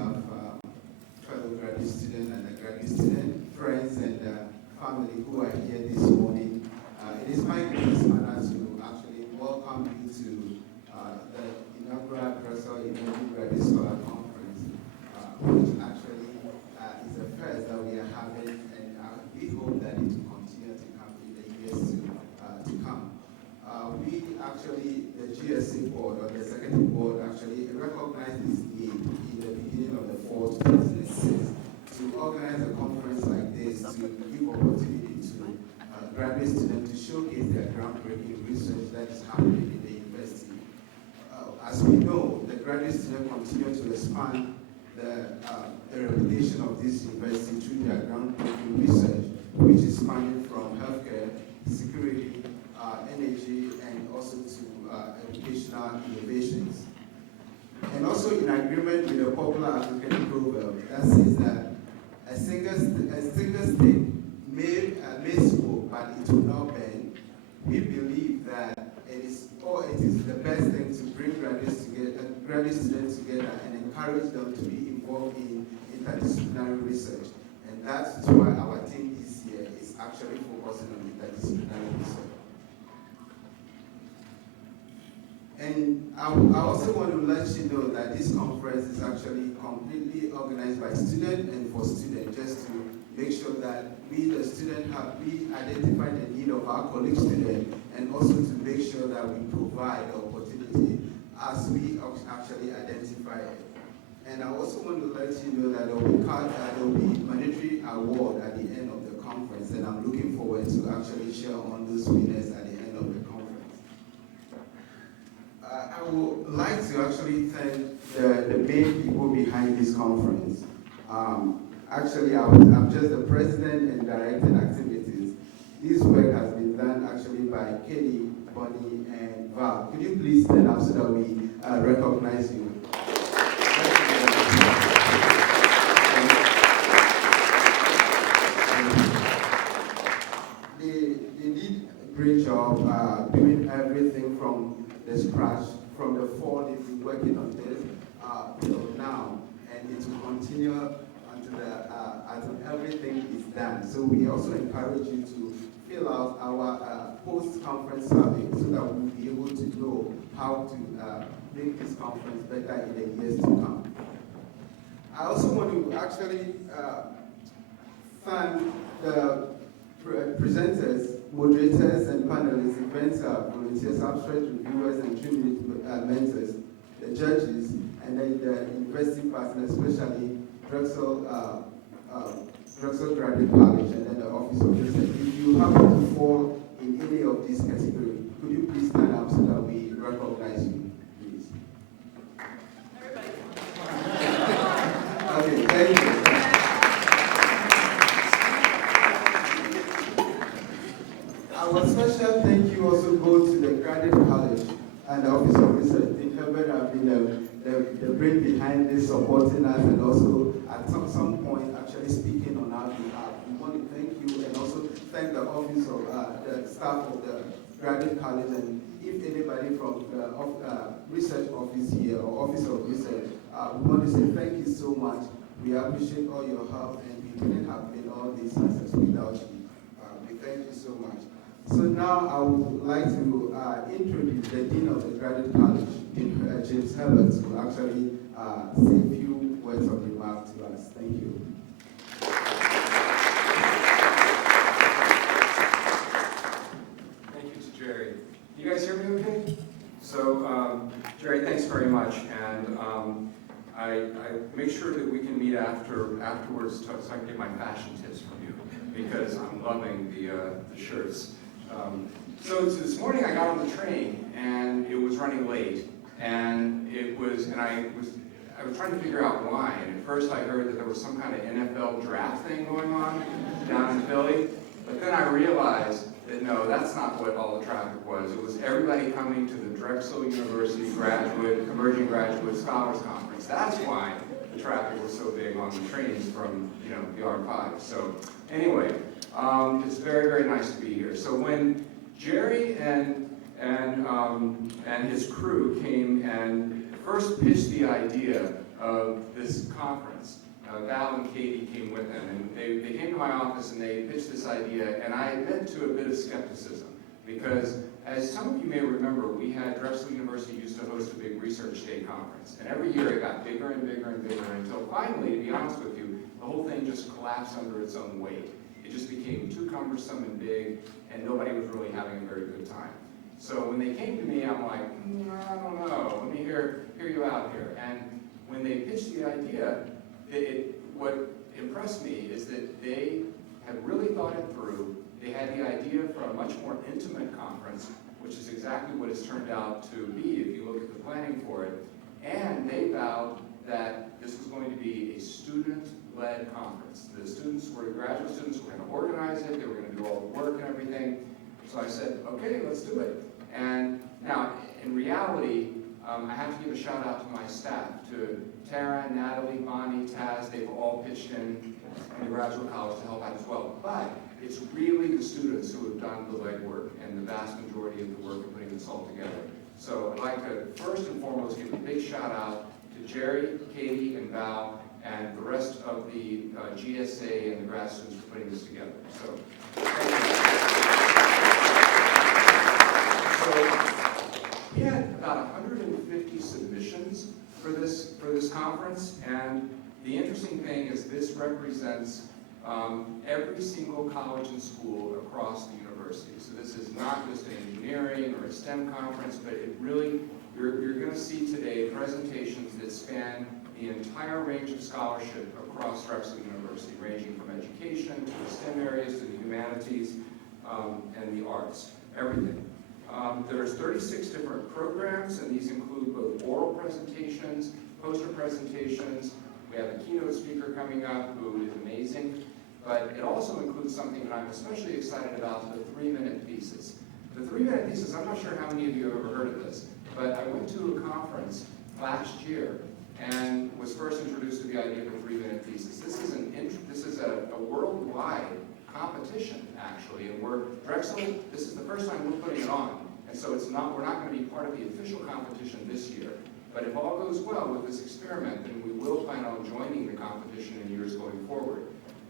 of fellow graduate students and graduate student friends and family who are here this morning. It is my greatest honor to actually welcome you to the inaugural Drexel Graduate Scholar Conference, which actually is the first that we are having, and we hope that it will continue to come in the years to come. We actually, the GSC board or the executive board actually recognized this need in the beginning of the fall 2006 to organize a conference like this to give opportunity to graduate students to showcase their groundbreaking research that is happening in the university. As we know, the graduate students continue to expand the reputation of this university through their groundbreaking research, which is spanning from healthcare, security, energy, and also to educational innovations. And also in agreement with the popular African proverb that says that a single stick may smoke, but it will not burn. We believe that it is the best thing to bring graduate students together and encourage them to be involved in interdisciplinary research. And that's why our team this year is actually focusing on interdisciplinary research. And I also want to let you know that this conference is actually completely organized by students and for students, just to make sure that we, the students, we identify the need of our colleague students, and also to make sure that we provide the opportunity as we actually identify it. And I also want to let you know that there will be monetary award at the end of the conference, and I'm looking forward to actually share on those winners at the end of the conference. I would like to actually thank the main people behind this conference. Actually, I'm just the president and directing activities. This work has been done actually by Kelly, Bonnie, and Val. Could you please stand up so that we recognize you? They did a great job doing everything from the scratch. From the fall, they've been working on this till now, and it will continue until everything is done. So we also encourage you to fill out our post-conference survey so that we'll be able to know how to make this conference better in the years to come. I also want to actually thank the presenters, moderators, and panelists, event volunteers, abstract reviewers, and 3-minute mentors, the judges, and then the university partners, especially Drexel Graduate College, and then the Office of Research. If you happen to fall in any of these categories, could you please stand up so that we recognize you, please? Everybody. Okay, thank you. Our special thank you also goes to the Graduate College and the Office of Research. They have been the brain behind this, supporting us, and also at some point actually speaking on our behalf. We want to thank you, and also thank the office of the staff of the Graduate College, and if anybody from the research office here or Office of Research, we want to say thank you so much. We appreciate all your help, and we couldn't have made all these success without you. We thank you so much. So now I would like to introduce the Dean of the Graduate College, James Herbert, to actually say a few words of remark to us. Thank you. Thank you to Jerry. You guys hear me okay? So, Jerry, thanks very much. And I make sure that we can meet afterwards so I can get my fashion tips from you, because I'm loving the shirts. So this morning I got on the train and it was running late, and I was trying to figure out why. And at first I heard that there was some kind of NFL draft thing going on down in Philly, but then I realized that no, that's not what all the traffic was. It was everybody coming to the Drexel University Emerging Graduate Scholars Conference. That's why the traffic was so big on the trains from the R5. So anyway. It's very, very nice to be here. So when Jerry and his crew came and first pitched the idea of this conference. Val and Katie came with them, and they came to my office and they pitched this idea, and I admit to a bit of skepticism, because as some of you may remember, Drexel University used to host a big research day conference, and every year it got bigger and bigger and bigger until finally, to be honest with you, the whole thing just collapsed under its own weight. It just became too cumbersome and big, and nobody was really having a very good time. So when they came to me, I'm like, I don't know, let me hear you out here. And when they pitched the idea, what impressed me is that they had really thought it through. They had the idea for a much more intimate conference, which is exactly what it's turned out to be if you look at the planning for it. And they vowed that this was going to be a student-led conference. The graduate students were going to organize it, they were going to do all the work and everything. So I said, okay, let's do it. And now, in reality, I have to give a shout out to my staff, to Tara, Natalie, Bonnie, Taz. They've all pitched in the Graduate College to help out as well. But it's really the students who have done the legwork and the vast majority of the work of putting this all together. So I'd like to first and foremost give a big shout out to Jerry, Katie, and Val, and the rest of the GSA and the grad students for putting this together. So thank you. So we had about 150 submissions for this conference, and the interesting thing is this represents every single college and school across the university. So this is not just an engineering or a STEM conference, but it really, you're going to see today presentations that span the entire range of scholarship across Drexel University, ranging from education to the STEM areas to the humanities and the arts, everything. There's 36 different programs, and these include both oral presentations, poster presentations. We have a keynote speaker coming up who is amazing, but it also includes something that I'm especially excited about, the 3-minute thesis. The 3-minute thesis, I'm not sure how many of you have ever heard of this, but I went to a conference last year and was first introduced to the idea of a 3-minute thesis. This is a worldwide competition, actually, and Drexel, this is the first time we're putting it on, and so we're not going to be part of the official competition this year. But if all goes well with this experiment, then we will plan on joining the competition in years going forward.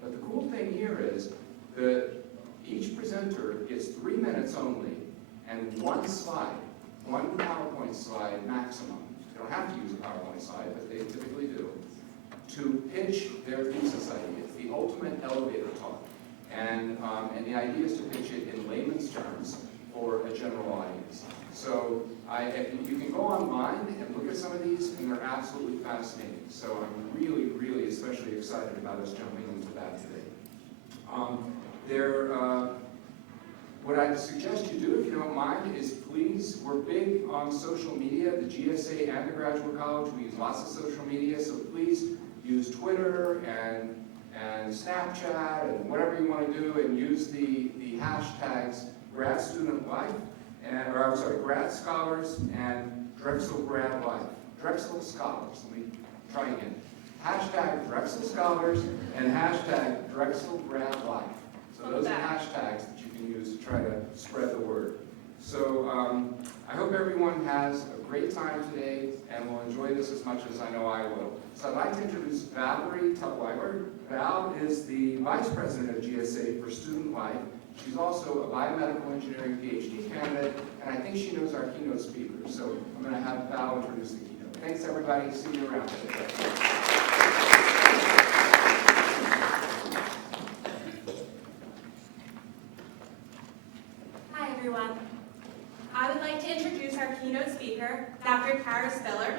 But the cool thing here is that each presenter gets 3 minutes only and one slide, one PowerPoint slide maximum. They don't have to use a PowerPoint slide, but they typically do, to pitch their thesis idea. It's the ultimate elevator talk. And the idea is to pitch it in layman's terms for a general audience. So you can go online and look at some of these, and they're absolutely fascinating. So I'm really, really especially excited about us jumping into that today. What I suggest you do, if you don't mind, is please, we're big on social media, the GSA and the Graduate College. We use lots of social media, so please use Twitter and Snapchat and whatever you want to do, and use the hashtags Grad Student Life, Grad Scholars and Drexel Grad Life. Drexel Scholars, let me try again. Hashtag Drexel Scholars and hashtag Drexel Grad Life. So those are hashtags that you can use to try to spread the word. So I hope everyone has a great time today and will enjoy this as much as I know I will. So I'd like to introduce Valerie Tutwiler. Val is the Vice President of GSA for Student Life. She's also a biomedical engineering PhD candidate, and I think she knows our keynote speaker. So I'm going to have Val introduce the keynote. Thanks, everybody. See you around today. Hi, everyone. I would like to introduce our keynote speaker, Dr. Kara Spiller,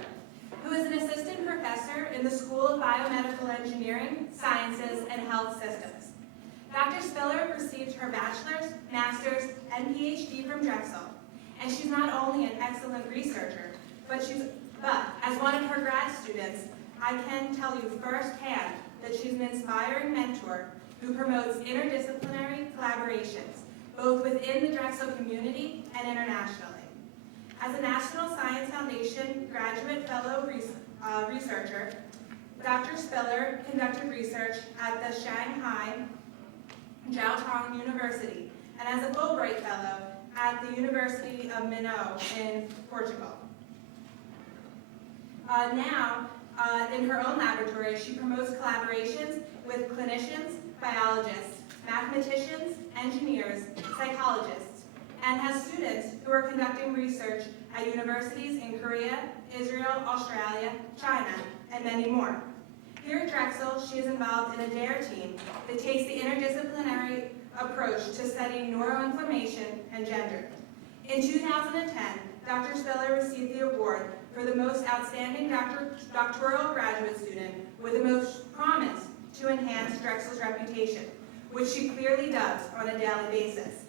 who is an assistant professor in the School of Biomedical Engineering, Sciences, and Health Systems. Dr. Spiller received her bachelor's, master's, and PhD from Drexel, and she's not only an excellent researcher, but as one of her grad students, I can tell you firsthand that she's an inspiring mentor who promotes interdisciplinary collaborations, both within the Drexel community and internationally. As a National Science Foundation Graduate Fellow researcher, Dr. Spiller conducted research at the Shanghai Jiao Tong University, and as a Fulbright Fellow at the University of Minho in Portugal. Now, In her own laboratory, she promotes collaborations with clinicians, biologists, mathematicians, engineers, psychologists, and has students who are conducting research at universities in Korea, Israel, Australia, China, and many more. Here at Drexel, she is involved in a DARE team that takes the interdisciplinary approach to studying neuroinflammation and gender. In 2010, Dr. Spiller received the award for the most outstanding doctoral graduate student with the most promise to enhance Drexel's reputation, which she clearly does on a daily basis.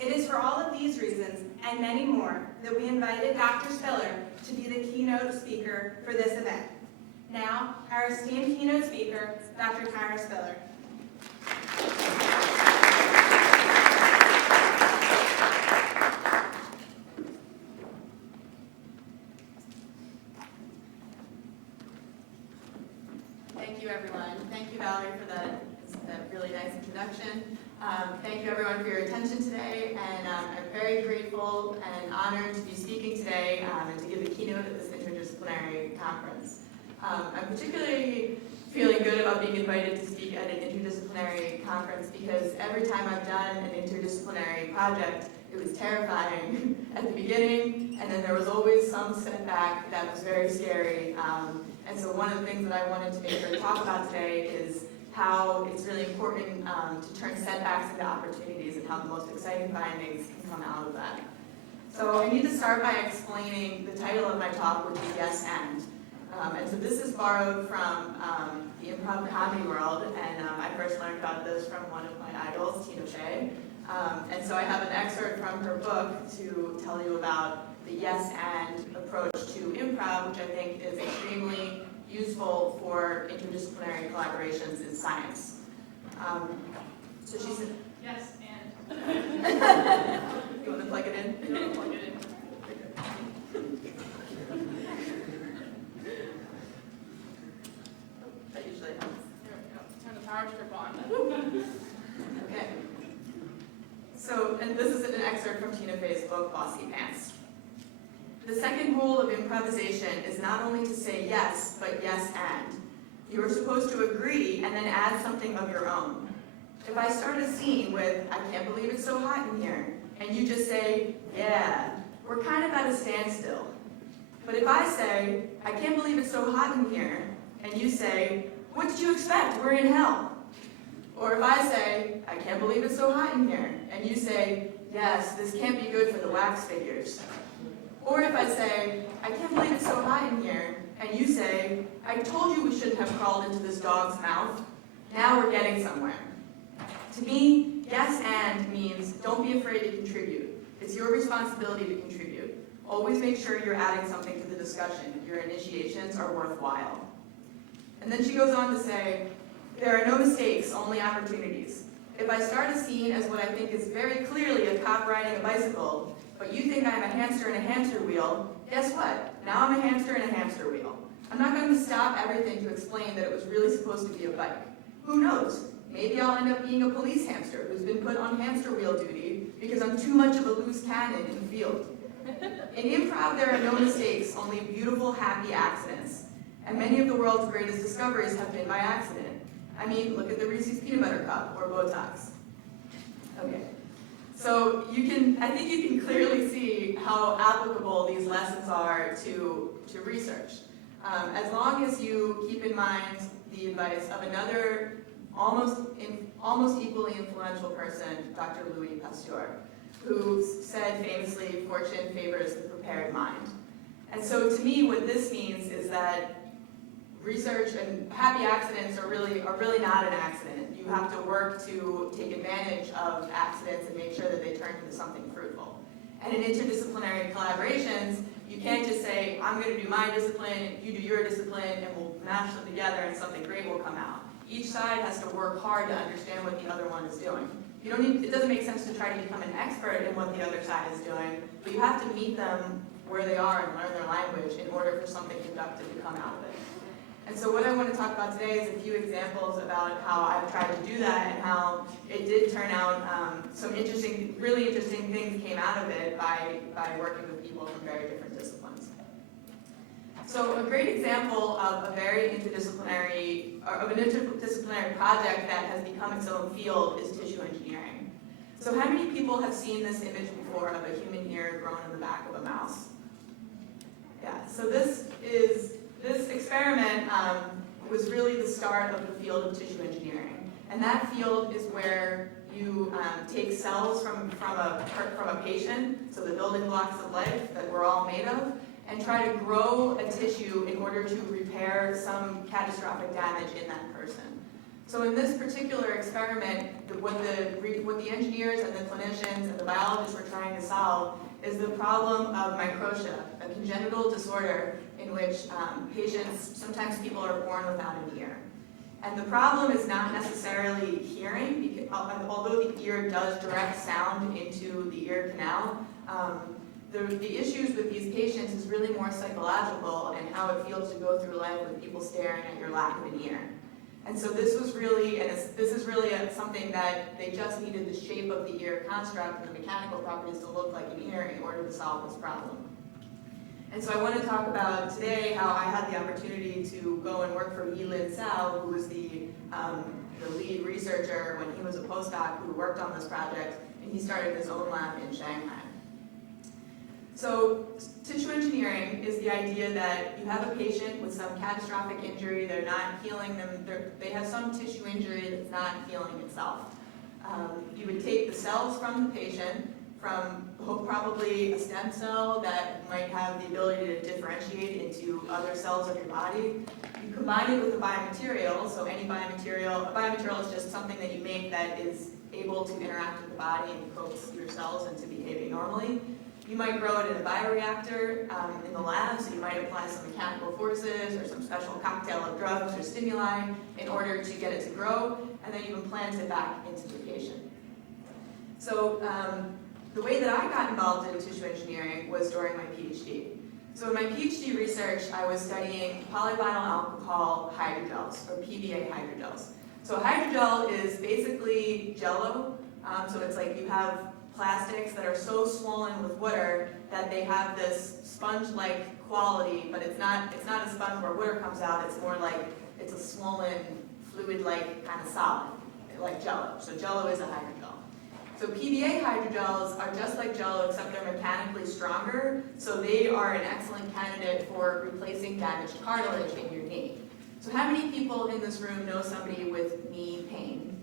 It is for all of these reasons and many more that we invited Dr. Spiller to be the keynote speaker for this event. Now, our esteemed keynote speaker, Dr. Kara Spiller. Thank you, everyone. Thank you, Valerie, for that really nice introduction. Thank you, everyone, for your attention today. And I'm very grateful and honored to be speaking today and to give a keynote at this interdisciplinary conference. I'm particularly feeling good about being invited to speak at an interdisciplinary conference because every time I've done an interdisciplinary project, it was terrifying at the beginning, and then there was always some setback that was very scary. And so one of the things that I wanted to make sure to talk about today is how it's really important to turn setbacks into opportunities and how the most exciting findings can come out of that. So I need to start by explaining the title of my talk, which is Yes and. And so this is borrowed from the improv comedy world, and I first learned about this from one of my idols, Tina Fey. And so I have an excerpt from her book to tell you about the yes and approach to improv, which I think is extremely useful for interdisciplinary collaborations in science. So she said, Yes, and. You want to plug it in? You want to plug it in? That usually helps. There we go. Turn the power strip on. Okay. So, and this is an excerpt from Tina Fey's book, Bossy Pants. The second rule of improvisation is not only to say yes, but yes and. You are supposed to agree and then add something of your own. If I start a scene with, I can't believe it's so hot in here, and you just say, yeah, we're kind of at a standstill. But if I say, I can't believe it's so hot in here, and you say, what did you expect? We're in hell. Or if I say, I can't believe it's so hot in here, and you say, yes, this can't be good for the wax figures. Or if I say, I can't believe it's so hot in here, and you say, I told you we shouldn't have crawled into this dog's mouth. Now we're getting somewhere. To me, yes and means don't be afraid to contribute. It's your responsibility to contribute. Always make sure you're adding something to the discussion. Your initiations are worthwhile. And then she goes on to say, there are no mistakes, only opportunities. If I start a scene as what I think is very clearly a cop riding a bicycle, but you think I'm a hamster in a hamster wheel, guess what? Now I'm a hamster in a hamster wheel. I'm not going to stop everything to explain that it was really supposed to be a bike. Who knows? Maybe I'll end up being a police hamster who's been put on hamster wheel duty because I'm too much of a loose cannon in the field. In improv, there are no mistakes, only beautiful, happy accidents. And many of the world's greatest discoveries have been by accident. I mean, look at the Reese's Peanut Butter Cup or Botox. Okay. So I think you can clearly see how applicable these lessons are to research. As long as you keep in mind the advice of another almost equally influential person, Dr. Louis Pasteur, who said famously, fortune favors the prepared mind. And so to me, what this means is that research and happy accidents are really not an accident. You have to work to take advantage of accidents and make sure that they turn into something fruitful. And in interdisciplinary collaborations, you can't just say, I'm going to do my discipline, you do your discipline, and we'll mash them together and something great will come out. Each side has to work hard to understand what the other one is doing. It doesn't make sense to try to become an expert in what the other side is doing, but you have to meet them where they are and learn their language in order for something productive to come out of it. And so what I want to talk about today is a few examples about how I've tried to do that and how it did turn out some really interesting things came out of it by working with people from very different disciplines. So a great example of an interdisciplinary project that has become its own field is tissue engineering. So how many people have seen this image before of a human ear grown in the back of a mouse? Yeah, so this experiment was really the start of the field of tissue engineering. And that field is where you take cells from a patient, so the building blocks of life that we're all made of, and try to grow a tissue in order to repair some catastrophic damage in that person. So in this particular experiment, what the engineers and the clinicians and the biologists were trying to solve is the problem of microtia, a congenital disorder in which sometimes people are born without an ear. And the problem is not necessarily hearing, because, although the ear does direct sound into the ear canal, the issues with these patients is really more psychological and how it feels to go through life with people staring at your lack of an ear. And so this is really something that they just needed the shape of the ear construct and the mechanical properties to look like an ear in order to solve this problem. And so I want to talk about today how I had the opportunity to go and work for Yi-Lin Cao, who was the lead researcher when he was a postdoc who worked on this project, and he started his own lab in Shanghai. So tissue engineering is the idea that you have a patient with some catastrophic injury, they're not healing they have some tissue injury that's not healing itself. You would take the cells from the patient, from probably a stem cell that might have the ability to differentiate into other cells of your body. You combine it with a biomaterial, so any biomaterial, a biomaterial is just something that you make that is able to interact with the body and coax your cells into behaving normally. You might grow it in a bioreactor in the lab, so you might apply some mechanical forces or some special cocktail of drugs or stimuli in order to get it to grow, and then you implant it back into the patient. So the way that I got involved in tissue engineering was during my PhD. So in my PhD research, I was studying polyvinyl alcohol hydrogels, or PVA hydrogels. So hydrogel is basically jello, so it's like you have plastics that are so swollen with water that they have this sponge-like quality, but it's not a sponge where water comes out, it's more like it's a swollen, fluid-like kind of solid, like jello. So jello is a hydrogel. So PVA hydrogels are just like jello, except they're mechanically stronger, so they are an excellent candidate for replacing damaged cartilage in your knee. So how many people in this room know somebody with knee pain?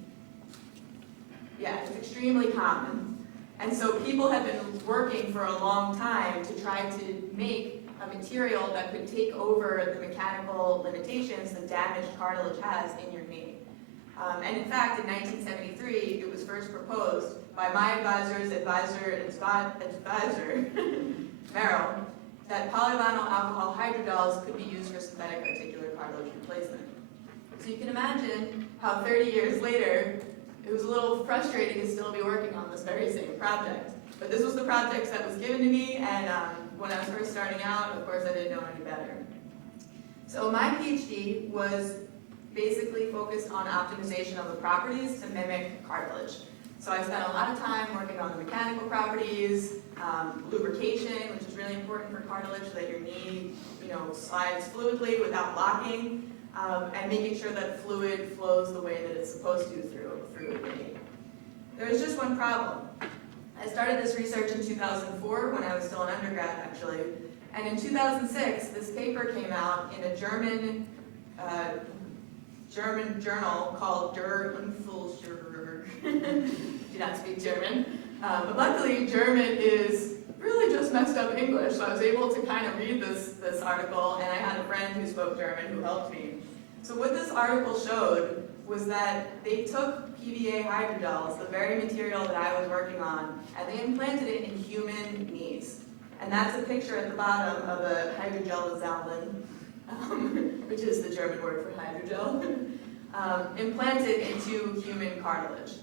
Yeah, it's extremely common. And so people have been working for a long time to try to make a material that could take over the mechanical limitations that damaged cartilage has in your knee. And in fact, in 1973, it was first proposed by my advisor's advisor, Merrill, that polyvinyl alcohol hydrogels could be used for synthetic articular cartilage replacement. So you can imagine how 30 years later, it was a little frustrating to still be working on this very same project. But this was the project that was given to me, and when I was first starting out, of course, I didn't know any better. So my PhD was basically focused on optimization of the properties to mimic cartilage. So I spent a lot of time working on the mechanical properties, lubrication, which is really important for cartilage so that your knee, slides fluidly without locking, and making sure that fluid flows the way that it's supposed to through your knee. There was just one problem. I started this research in 2004 when I was still an undergrad, actually, and in 2006, this paper came out in a German journal called Der Unfallchirurg. Do not speak German. But luckily, German is really just messed up English, so I was able to kind of read this article, and I had a friend who spoke German who helped me. So what this article showed was that they took PVA hydrogels, the very material that I was working on, and they implanted it in human knees. And that's a picture at the bottom of a hydrogel-Zalen, which is the German word for hydrogel, implanted into human cartilage.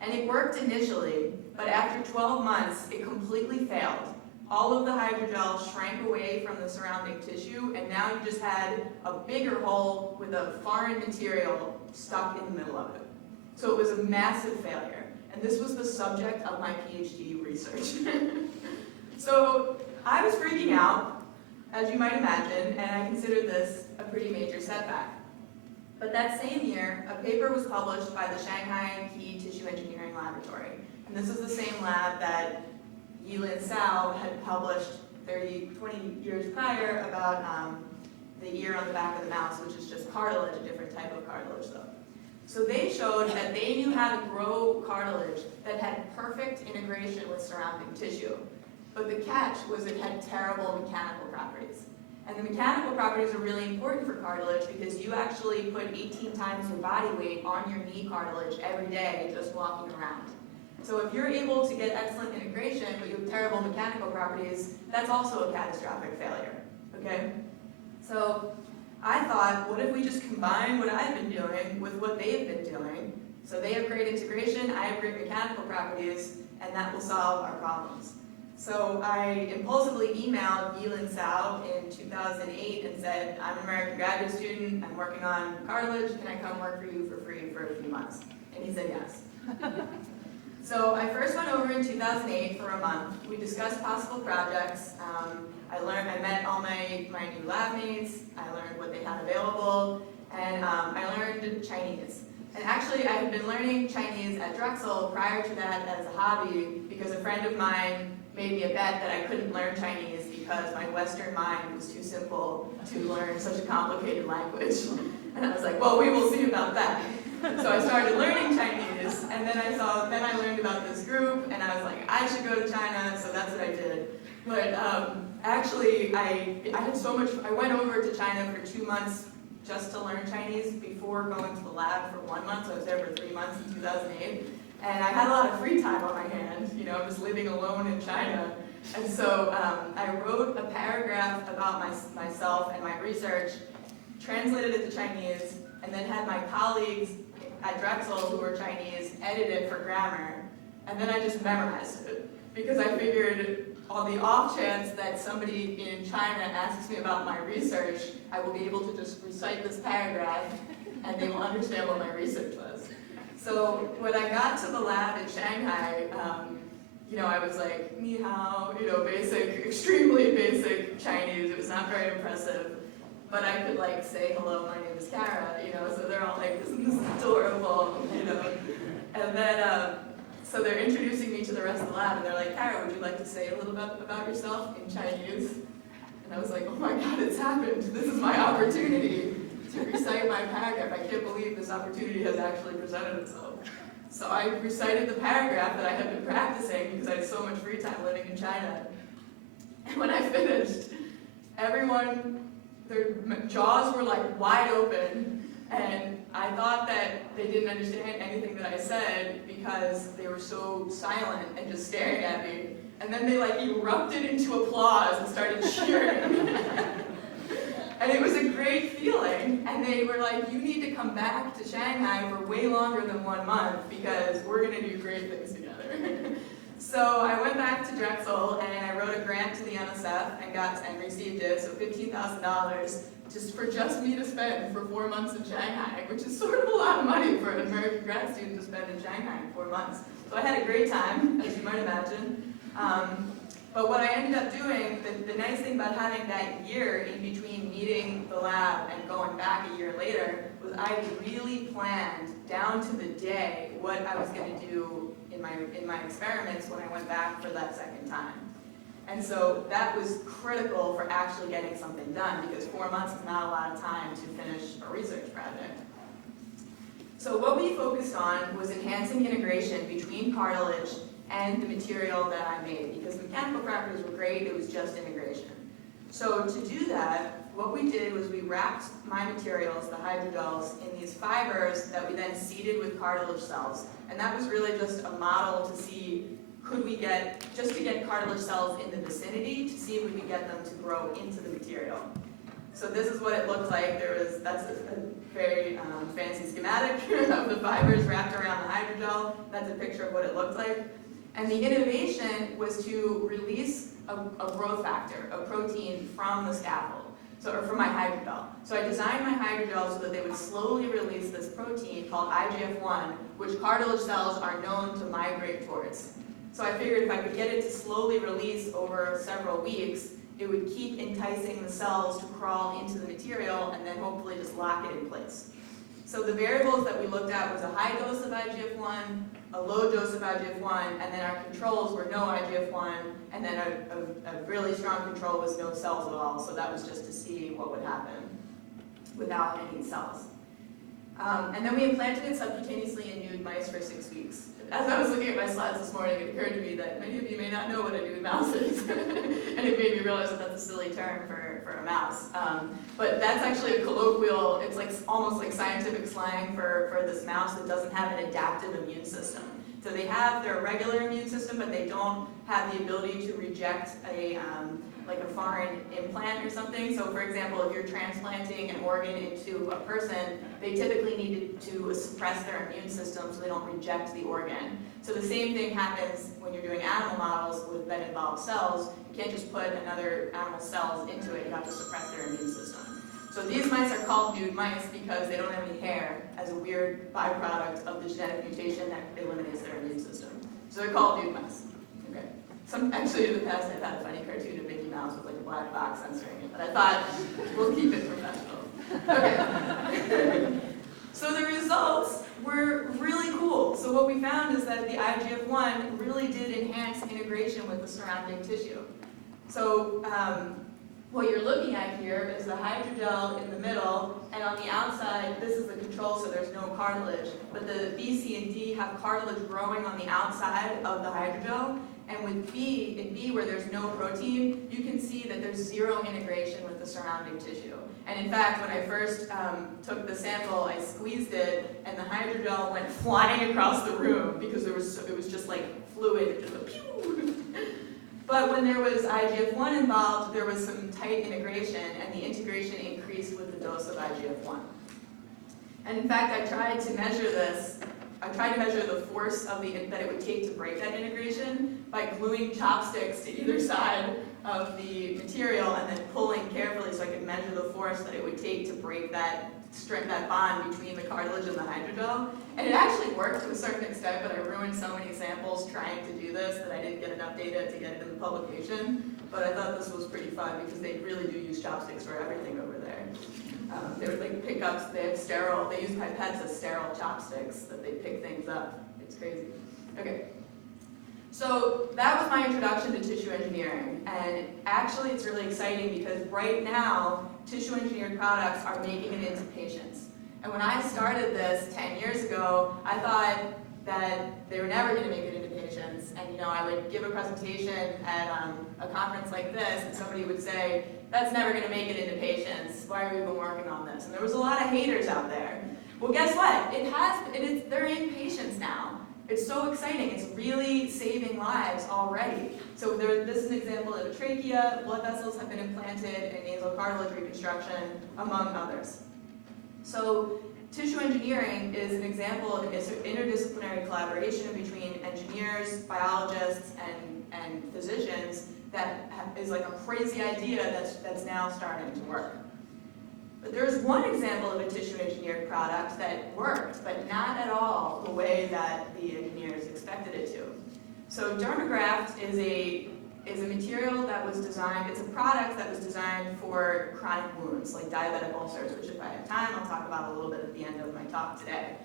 And it worked initially, but after 12 months, it completely failed. All of the hydrogel shrank away from the surrounding tissue, and now you just had a bigger hole with a foreign material stuck in the middle of it. So it was a massive failure, and this was the subject of my PhD research. So I was freaking out, as you might imagine, and I considered this a pretty major setback. But that same year, a paper was published by the Shanghai Key Tissue Engineering Laboratory. And this is the same lab that Yilin Cao had published 20 years prior about the ear on the back of the mouse, which is just cartilage, a different type of cartilage though. So they showed that they knew how to grow cartilage that had perfect integration with surrounding tissue. But the catch was it had terrible mechanical properties. And the mechanical properties are really important for cartilage because you actually put 18 times your body weight on your knee cartilage every day just walking around. So if you're able to get excellent integration but you have terrible mechanical properties, that's also a catastrophic failure, okay? So I thought, what if we just combine what I've been doing with what they've been doing? So they have great integration, I have great mechanical properties, and that will solve our problems. So I impulsively emailed Yilin Cao in 2008 and said, I'm an American graduate student, I'm working on cartilage, can I come work for you for free for a few months? And he said yes. So I first went over in 2008 for a month. We discussed possible projects. I met all my new lab mates, I learned what they had available, and I learned Chinese. And actually, I had been learning Chinese at Drexel prior to that as a hobby because a friend of mine made me a bet that I couldn't learn Chinese because my Western mind was too simple to learn such a complicated language. And I was like, well, we will see about that. So I started learning Chinese, and then I learned about this group, and I was like, I should go to China, so that's what I did. But actually, I had so much, I went over to China for 2 months just to learn Chinese before going to the lab for 1 month, so I was there for 3 months in 2008. And I had a lot of free time on my hands, you know, just living alone in China. And so I wrote a paragraph about myself and my research, translated it to Chinese, and then had my colleagues at Drexel who were Chinese edit it for grammar. And then I just memorized it because I figured on the off chance that somebody in China asks me about my research, I will be able to just recite this paragraph and they will understand what my research was. So when I got to the lab in Shanghai, you know, I was like, ni hao, you know, basic, extremely basic Chinese. It was not very impressive. But I could like say, hello, my name is Kara, you know, so they're all like, isn't this adorable, you know. And then, so they're introducing me to the rest of the lab, and they're like, Kara, would you like to say a little bit about yourself in Chinese? And I was like, oh my God, it's happened. This is my opportunity to recite my paragraph. I can't believe this opportunity has actually presented itself. So I recited the paragraph that I had been practicing because I had so much free time living in China. And when I finished, everyone, their jaws were like wide open, and I thought that they didn't understand anything that I said because they were so silent and just staring at me. And then they like erupted into applause and started cheering. And it was a great feeling. And they were like, you need to come back to Shanghai for way longer than 1 month because we're gonna do great things together. So I went back to Drexel and I wrote a grant to the NSF and received it, so $15,000 just me to spend for 4 months in Shanghai, which is sort of a lot of money for an American grad student to spend in Shanghai in 4 months. So I had a great time, as you might imagine. But what I ended up doing, the nice thing about having that year in between meeting the lab and going back a year later, was I really planned down to the day what I was going to do in my experiments when I went back for that second time. And so that was critical for actually getting something done because 4 months is not a lot of time to finish a research project. So what we focused on was enhancing integration between cartilage and the material that I made because the mechanical properties were great, it was just integration. So to do that, what we did was we wrapped my materials, the hydrogels, in these fibers that we then seeded with cartilage cells. And that was really just a model to see could we get cartilage cells in the vicinity to see if we could get them to grow into the material. So this is what it looked like. That's a very fancy schematic of the fibers wrapped around the hydrogel. That's a picture of what it looked like. And the innovation was to release a growth factor, a protein from the scaffold, or from my hydrogel. So I designed my hydrogel so that they would slowly release this protein called IGF-1, which cartilage cells are known to migrate towards. So I figured if I could get it to slowly release over several weeks, it would keep enticing the cells to crawl into the material and then hopefully just lock it in place. So the variables that we looked at was a high dose of IGF-1, a low dose of IGF-1, and then our controls were no IGF-1, and then a really strong control was no cells at all. So that was just to see what would happen without any cells. And then we implanted it subcutaneously in nude mice for 6 weeks. As I was looking at my slides this morning, it occurred to me that many of you may not know what a nude mouse is. And it made me realize that that's a silly term for a mouse. But that's actually a colloquial, it's like almost like scientific slang for this mouse that doesn't have an adaptive immune system. So they have their regular immune system, but they don't have the ability to reject like a foreign implant or something. So for example, if you're transplanting an organ into a person, they typically need to suppress their immune system so they don't reject the organ. So the same thing happens when you're doing animal models that involve cells. You can't just put another animal's cells into it, you have to suppress their immune system. So these mice are called nude mice because they don't have any hair as a weird byproduct of the genetic mutation that eliminates their immune system. So they're called nude mice. Okay. Actually, in the past, I've had a funny cartoon of Mickey Mouse with like a black box censoring it, but I thought we'll keep it professional. Okay. So the results were really cool. So what we found is that the IGF-1 really did enhance integration with the surrounding tissue. So what you're looking at here is the hydrogel in the middle, and on the outside, this is the control, so there's no cartilage. But the B, C, and D have cartilage growing on the outside of the hydrogel. And with B, in B where there's no protein, you can see that there's zero integration with the surrounding tissue. And in fact, when I first took the sample, I squeezed it, and the hydrogel went flying across the room because it was just like fluid, just a pew. But when there was IGF-1 involved, there was some tight integration, and the integration increased with the dose of IGF-1. And in fact, I tried to measure this. I tried to measure the force that it would take to break that integration by gluing chopsticks to either side of the material and then pulling carefully so I could measure the force that it would take to break that bond between the cartilage and the hydrogel. And it actually worked to a certain extent, but I ruined so many samples trying to do this that I didn't get enough data to get it in the publication. But I thought this was pretty fun because they really do use chopsticks for everything over there. They would like pick up, they use pipettes as sterile chopsticks that they pick things up. It's crazy. Okay. So that was my introduction to tissue engineering. And actually it's really exciting because right now, tissue engineered products are making it into patients. And when I started this 10 years ago, I thought that they were never going to make it into patients. And I would give a presentation at a conference like this, and somebody would say, "That's never going to make it into patients. Why are we even working on this?" And there was a lot of haters out there. Well, guess what? They're in patients now. It's so exciting. It's really saving lives already. So this is an example of a trachea. Blood vessels have been implanted, and nasal cartilage reconstruction, among others. So tissue engineering is an example of interdisciplinary collaboration between engineers, biologists, and physicians that is like a crazy idea that's now starting to work. But there's one example of a tissue engineered product that worked, but not at all the way that the engineers expected it to. So Dermagraft is a material that was designed, it's a product that was designed for chronic wounds, like diabetic ulcers, which if I have time, I'll talk about a little bit at the end of my talk today.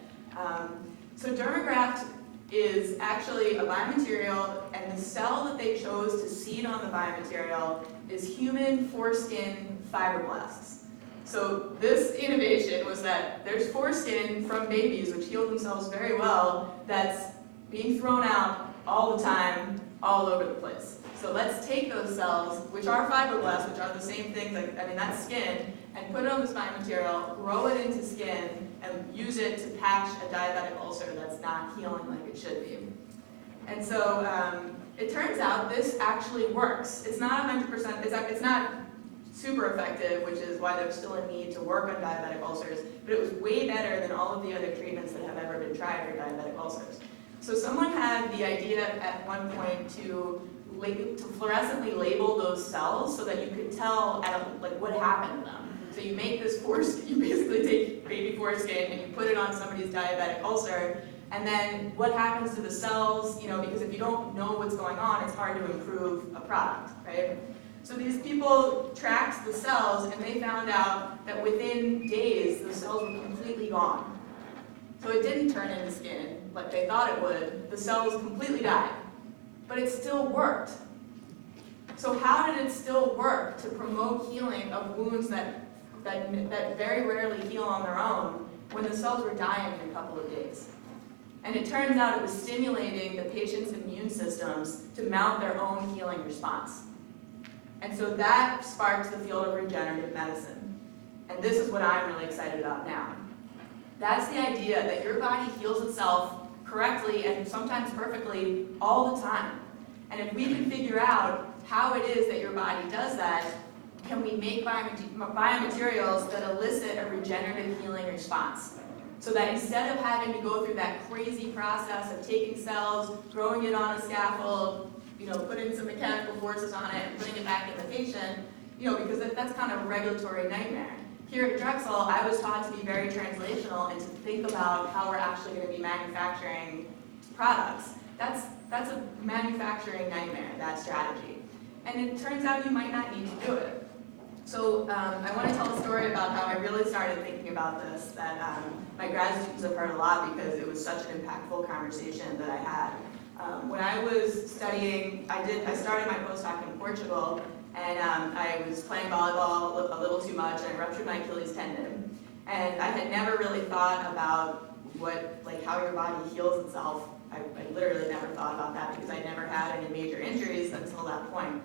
So Dermagraft is actually a biomaterial, and the cell that they chose to seed on the biomaterial is human foreskin fibroblasts. So this innovation was that there's foreskin from babies, which heal themselves very well, that's being thrown out all the time, all over the place. So let's take those cells, which are fibroblasts, which are the same things, that's skin, and put it on this biomaterial, grow it into skin, and use it to patch a diabetic ulcer that's not healing like it should be. And so it turns out this actually works. It's not 100%, it's not super effective, which is why there's still a need to work on diabetic ulcers, but it was way better than all of the other treatments that have ever been tried for diabetic ulcers. So someone had the idea at one point to fluorescently label those cells so that you could tell what happened to them. So you make this foreskin, you basically take baby foreskin and you put it on somebody's diabetic ulcer, And then what happens to the cells, because if you don't know what's going on, it's hard to improve a product, right? So these people tracked the cells and they found out that within days, the cells were completely gone. So it didn't turn into skin like they thought it would. The cells completely died, but it still worked. So how did it still work to promote healing of wounds that very rarely heal on their own when the cells were dying in a couple of days? And it turns out it was stimulating the patient's immune systems to mount their own healing response. And so that sparked the field of regenerative medicine. And this is what I'm really excited about now. That's the idea that your body heals itself correctly and sometimes perfectly all the time. And if we can figure out how it is that your body does that, can we make biomaterials that elicit a regenerative healing response? So that instead of having to go through that crazy process of taking cells, growing it on a scaffold, putting some mechanical forces on it, and putting it back in the patient, because that's kind of a regulatory nightmare. Here at Drexel, I was taught to be very translational and to think about how we're actually going to be manufacturing products. That's a manufacturing nightmare, that strategy. And it turns out you might not need to do it. So I want to tell a story about how I really started thinking about this, that my grad students have heard a lot because it was such an impactful conversation that I had. When I was studying, I started my postdoc in Portugal, and I was playing volleyball a little too much, and I ruptured my Achilles tendon. And I had never really thought about how your body heals itself. I literally never thought about that because I never had any major injuries until that point.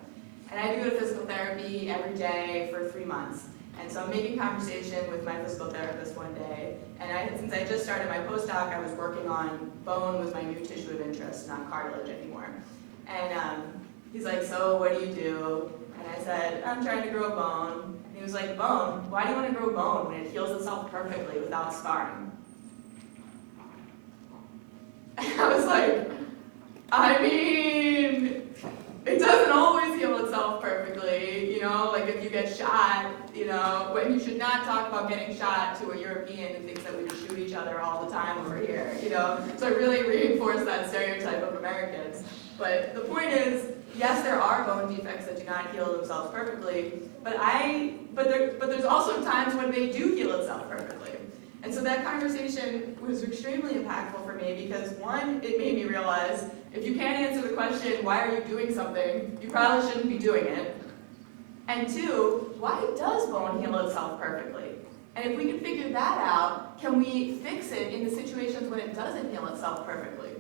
And I do physical therapy every day for 3 months. And so I'm making conversation with my physical therapist one day. And since I just started my postdoc, I was working on bone was my new tissue of interest, not cartilage anymore. And he's like, so what do you do? And I said, I'm trying to grow bone. And he was like, bone? Why do you want to grow bone when it heals itself perfectly without scarring? And I was like, I mean, it doesn't always heal itself perfectly, like if you get shot, when you should not talk about getting shot to a European who thinks that we just shoot each other all the time over here, So I really reinforce that stereotype of Americans. But the point is, yes, there are bone defects that do not heal themselves perfectly, but there's also times when they do heal itself perfectly. And so that conversation was extremely impactful for me because one, it made me realize if you can't answer the question, why are you doing something, you probably shouldn't be doing it. And two, why does bone heal itself perfectly? And if we can figure that out, can we fix it in the situations when it doesn't heal itself perfectly?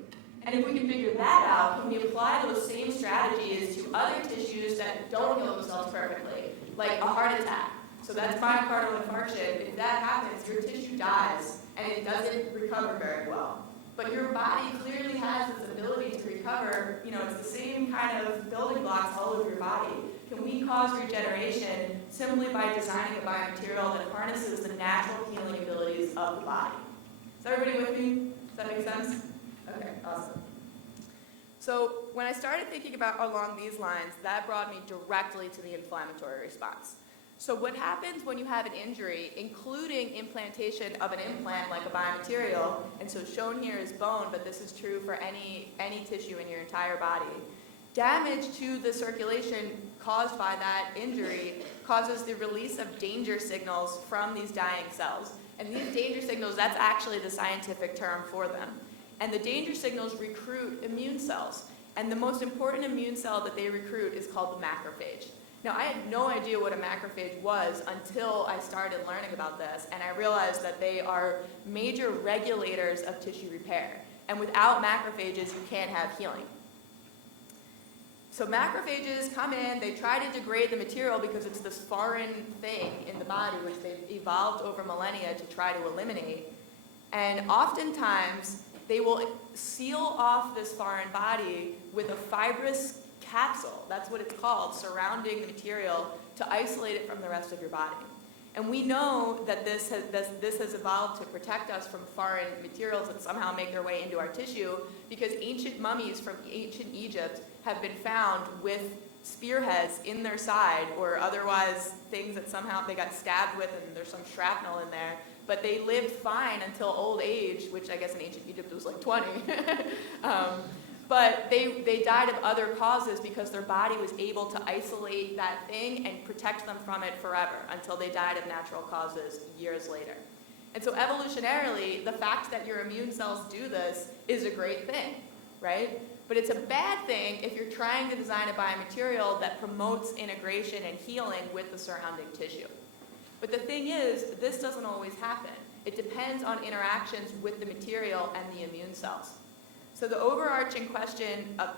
And if we can figure that out, can we apply those same strategies to other tissues that don't heal themselves perfectly, like a heart attack? So that's myocardial infarction. If that happens, your tissue dies and it doesn't recover very well. But your body clearly has its ability to recover. It's the same kind of building blocks all over your body. Can we cause regeneration simply by designing a biomaterial that harnesses the natural healing abilities of the body? Is everybody with me? Does that make sense? Okay, awesome. So when I started thinking about along these lines, that brought me directly to the inflammatory response. So what happens when you have an injury, including implantation of an implant like a biomaterial, and so shown here is bone, but this is true for any tissue in your entire body. Damage to the circulation caused by that injury causes the release of danger signals from these dying cells. And these danger signals, that's actually the scientific term for them. And the danger signals recruit immune cells. And the most important immune cell that they recruit is called the macrophage. Now, I had no idea what a macrophage was until I started learning about this, and I realized that they are major regulators of tissue repair. And without macrophages, you can't have healing. So macrophages come in, they try to degrade the material because it's this foreign thing in the body which they've evolved over millennia to try to eliminate. And oftentimes, they will seal off this foreign body with a fibrous capsule, that's what it's called, surrounding the material to isolate it from the rest of your body. And we know that this has evolved to protect us from foreign materials that somehow make their way into our tissue because ancient mummies from ancient Egypt have been found with spearheads in their side, or otherwise things that somehow they got stabbed with and there's some shrapnel in there, but they lived fine until old age, which I guess in ancient Egypt was like 20. But they died of other causes because their body was able to isolate that thing and protect them from it forever until they died of natural causes years later. And so evolutionarily, the fact that your immune cells do this is a great thing, right? But it's a bad thing if you're trying to design a biomaterial that promotes integration and healing with the surrounding tissue. But the thing is, this doesn't always happen. It depends on interactions with the material and the immune cells. So the overarching question of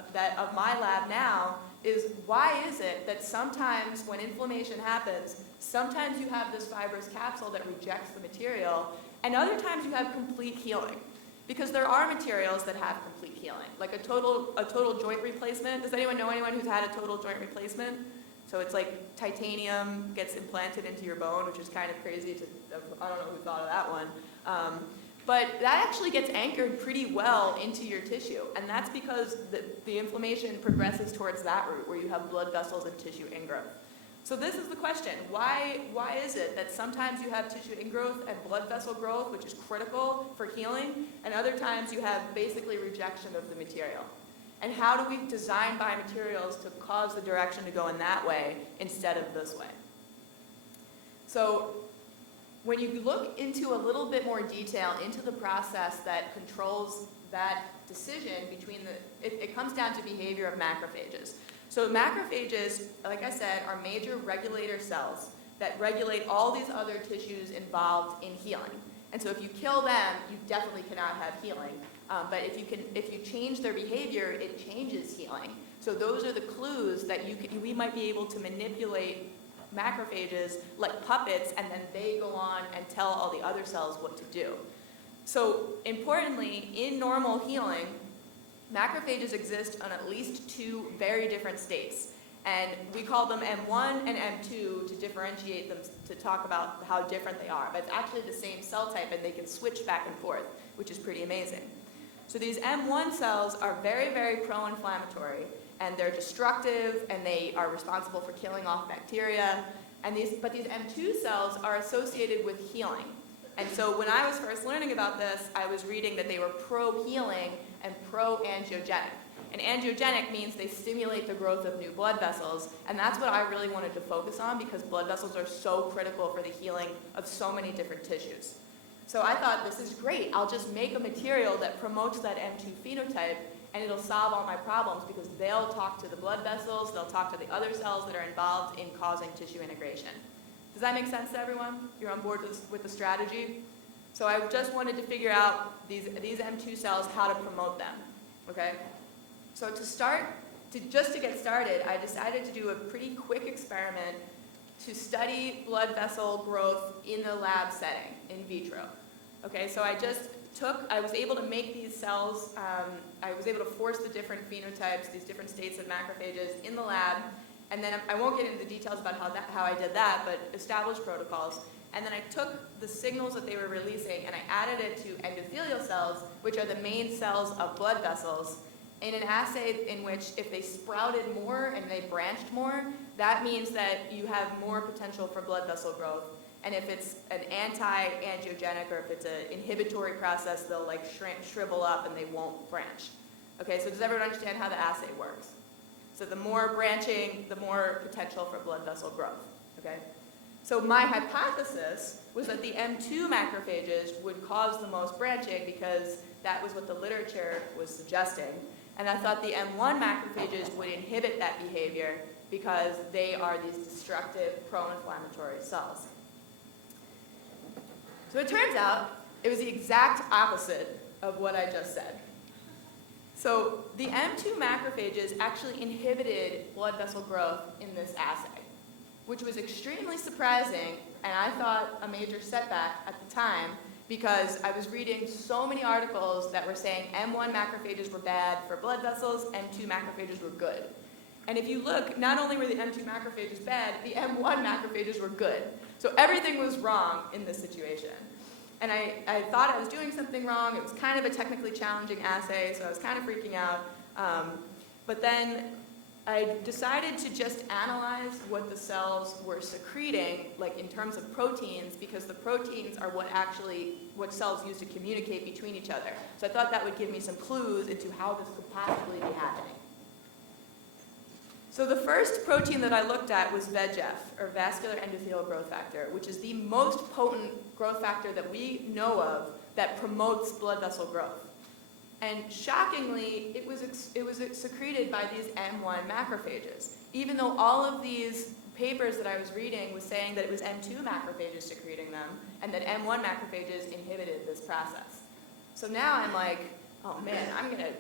my lab now is, why is it that sometimes when inflammation happens, sometimes you have this fibrous capsule that rejects the material, and other times you have complete healing? Because there are materials that have complete healing, like a total joint replacement. Does anyone know anyone who's had a total joint replacement? So it's like titanium gets implanted into your bone, which is kind of crazy. I don't know who thought of that one. But that actually gets anchored pretty well into your tissue, and that's because the inflammation progresses towards that route where you have blood vessels and tissue ingrowth. So this is the question: why is it that sometimes you have tissue ingrowth and blood vessel growth, which is critical for healing, and other times you have basically rejection of the material? And how do we design biomaterials to cause the direction to go in that way instead of this way? So when you look into a little bit more detail into the process that controls that decision between it comes down to behavior of macrophages. So macrophages, like I said, are major regulator cells that regulate all these other tissues involved in healing. And so if you kill them, you definitely cannot have healing. But if you change their behavior, it changes healing. So those are the clues that we might be able to manipulate macrophages like puppets, and then they go on and tell all the other cells what to do. So importantly, in normal healing, macrophages exist on at least two very different states. And we call them M1 and M2 to differentiate them, to talk about how different they are. But it's actually the same cell type, and they can switch back and forth, which is pretty amazing. So these M1 cells are very, very pro-inflammatory, and they're destructive, and they are responsible for killing off bacteria. But these M2 cells are associated with healing. And so when I was first learning about this, I was reading that they were pro-healing and pro-angiogenic. And angiogenic means they stimulate the growth of new blood vessels, and that's what I really wanted to focus on because blood vessels are so critical for the healing of so many different tissues. So I thought, this is great. I'll just make a material that promotes that M2 phenotype, and it'll solve all my problems because they'll talk to the blood vessels, they'll talk to the other cells that are involved in causing tissue integration. Does that make sense to everyone? You're on board with the strategy? So I just wanted to figure out these M2 cells, how to promote them, okay? So just to get started, I decided to do a pretty quick experiment to study blood vessel growth in the lab setting, in vitro. Okay, so I was able to make these cells, I was able to force the different phenotypes, these different states of macrophages in the lab, and then I won't get into the details about how I did that, but established protocols. And then I took the signals that they were releasing and I added it to endothelial cells, which are the main cells of blood vessels, in an assay in which if they sprouted more and they branched more, that means that you have more potential for blood vessel growth. And if it's an anti-angiogenic or if it's an inhibitory process, they'll like shrivel up and they won't branch. Okay, so does everyone understand how the assay works? So the more branching, the more potential for blood vessel growth. Okay? So my hypothesis was that the M2 macrophages would cause the most branching because that was what the literature was suggesting. And I thought the M1 macrophages would inhibit that behavior because they are these destructive pro-inflammatory cells. So it turns out it was the exact opposite of what I just said. So the M2 macrophages actually inhibited blood vessel growth in this assay, which was extremely surprising, and I thought a major setback at the time because I was reading so many articles that were saying M1 macrophages were bad for blood vessels, M2 macrophages were good. And if you look, not only were the M2 macrophages bad, the M1 macrophages were good. So everything was wrong in this situation. And I thought I was doing something wrong. It was kind of a technically challenging assay, so I was kind of freaking out. But then I decided to just analyze what the cells were secreting, like in terms of proteins, because the proteins are what cells use to communicate between each other. So I thought that would give me some clues into how this could possibly be happening. So the first protein that I looked at was VEGF, or vascular endothelial growth factor, which is the most potent growth factor that we know of that promotes blood vessel growth. And shockingly, it was secreted by these M1 macrophages, even though all of these papers that I was reading was saying that it was M2 macrophages secreting them, and that M1 macrophages inhibited this process. So now I'm like, oh man, I'm going to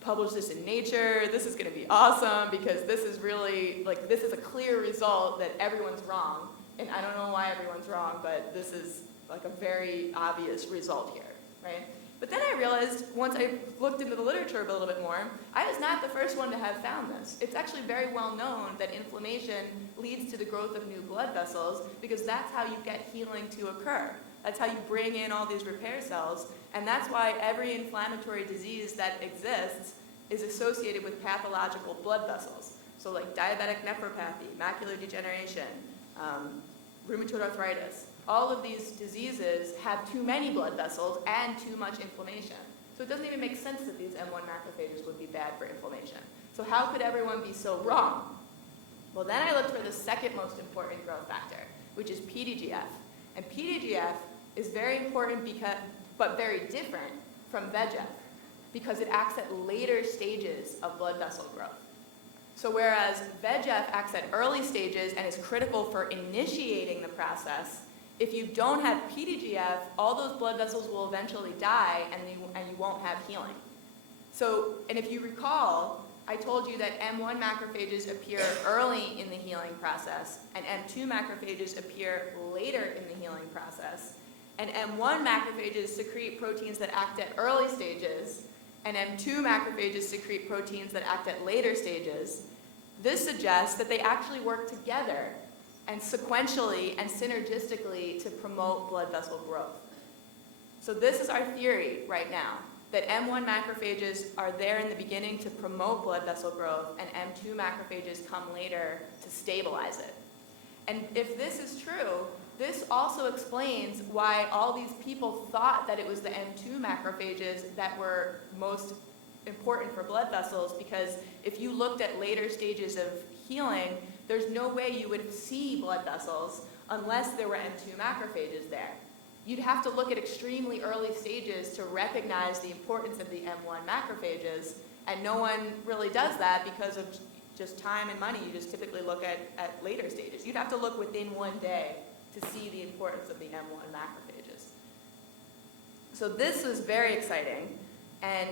publish this in Nature. This is going to be awesome, because this is really, like, this is a clear result that everyone's wrong. And I don't know why everyone's wrong, but this is like a very obvious result here, right? But then I realized, once I looked into the literature a little bit more, I was not the first one to have found this. It's actually very well known that inflammation leads to the growth of new blood vessels, because that's how you get healing to occur. That's how you bring in all these repair cells, and that's why every inflammatory disease that exists is associated with pathological blood vessels. So like diabetic nephropathy, macular degeneration, rheumatoid arthritis. All of these diseases have too many blood vessels and too much inflammation. So it doesn't even make sense that these M1 macrophages would be bad for inflammation. So how could everyone be so wrong? Well, then I looked for the second most important growth factor, which is PDGF. And PDGF is very important but very different from VEGF, because it acts at later stages of blood vessel growth. So whereas VEGF acts at early stages and is critical for initiating the process, if you don't have PDGF, all those blood vessels will eventually die, and you won't have healing. So, and if you recall, I told you that M1 macrophages appear early in the healing process, and M2 macrophages appear later in the healing process. And M1 macrophages secrete proteins that act at early stages, and M2 macrophages secrete proteins that act at later stages. This suggests that they actually work together and sequentially and synergistically to promote blood vessel growth. So this is our theory right now, that M1 macrophages are there in the beginning to promote blood vessel growth, and M2 macrophages come later to stabilize it. And if this is true, this also explains why all these people thought that it was the M2 macrophages that were most important for blood vessels, because if you looked at later stages of healing, there's no way you would see blood vessels unless there were M2 macrophages there. You'd have to look at extremely early stages to recognize the importance of the M1 macrophages, and no one really does that because of just time and money. You just typically look at later stages. You'd have to look within one day to see the importance of the M1 macrophages. So this was very exciting, and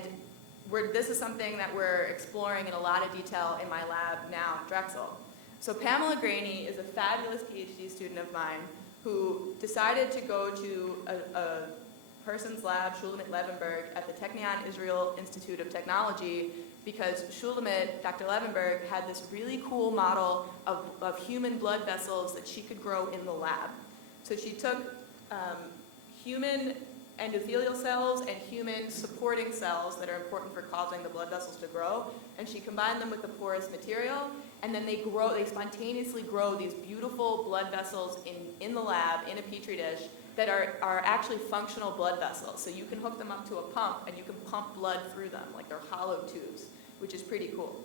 this is something that we're exploring in a lot of detail in my lab now at Drexel. So Pamela Grainy is a fabulous PhD student of mine who decided to go to a person's lab, Shulamit Levenberg, at the Technion Israel Institute of Technology, because Shulamit, Dr. Levenberg, had this really cool model of human blood vessels that she could grow in the lab. So she took human endothelial cells and human supporting cells that are important for causing the blood vessels to grow, and she combined them with the porous material, and then they spontaneously grow these beautiful blood vessels in the lab, in a petri dish, that are actually functional blood vessels. So you can hook them up to a pump, and you can pump blood through them, like they're hollow tubes, which is pretty cool.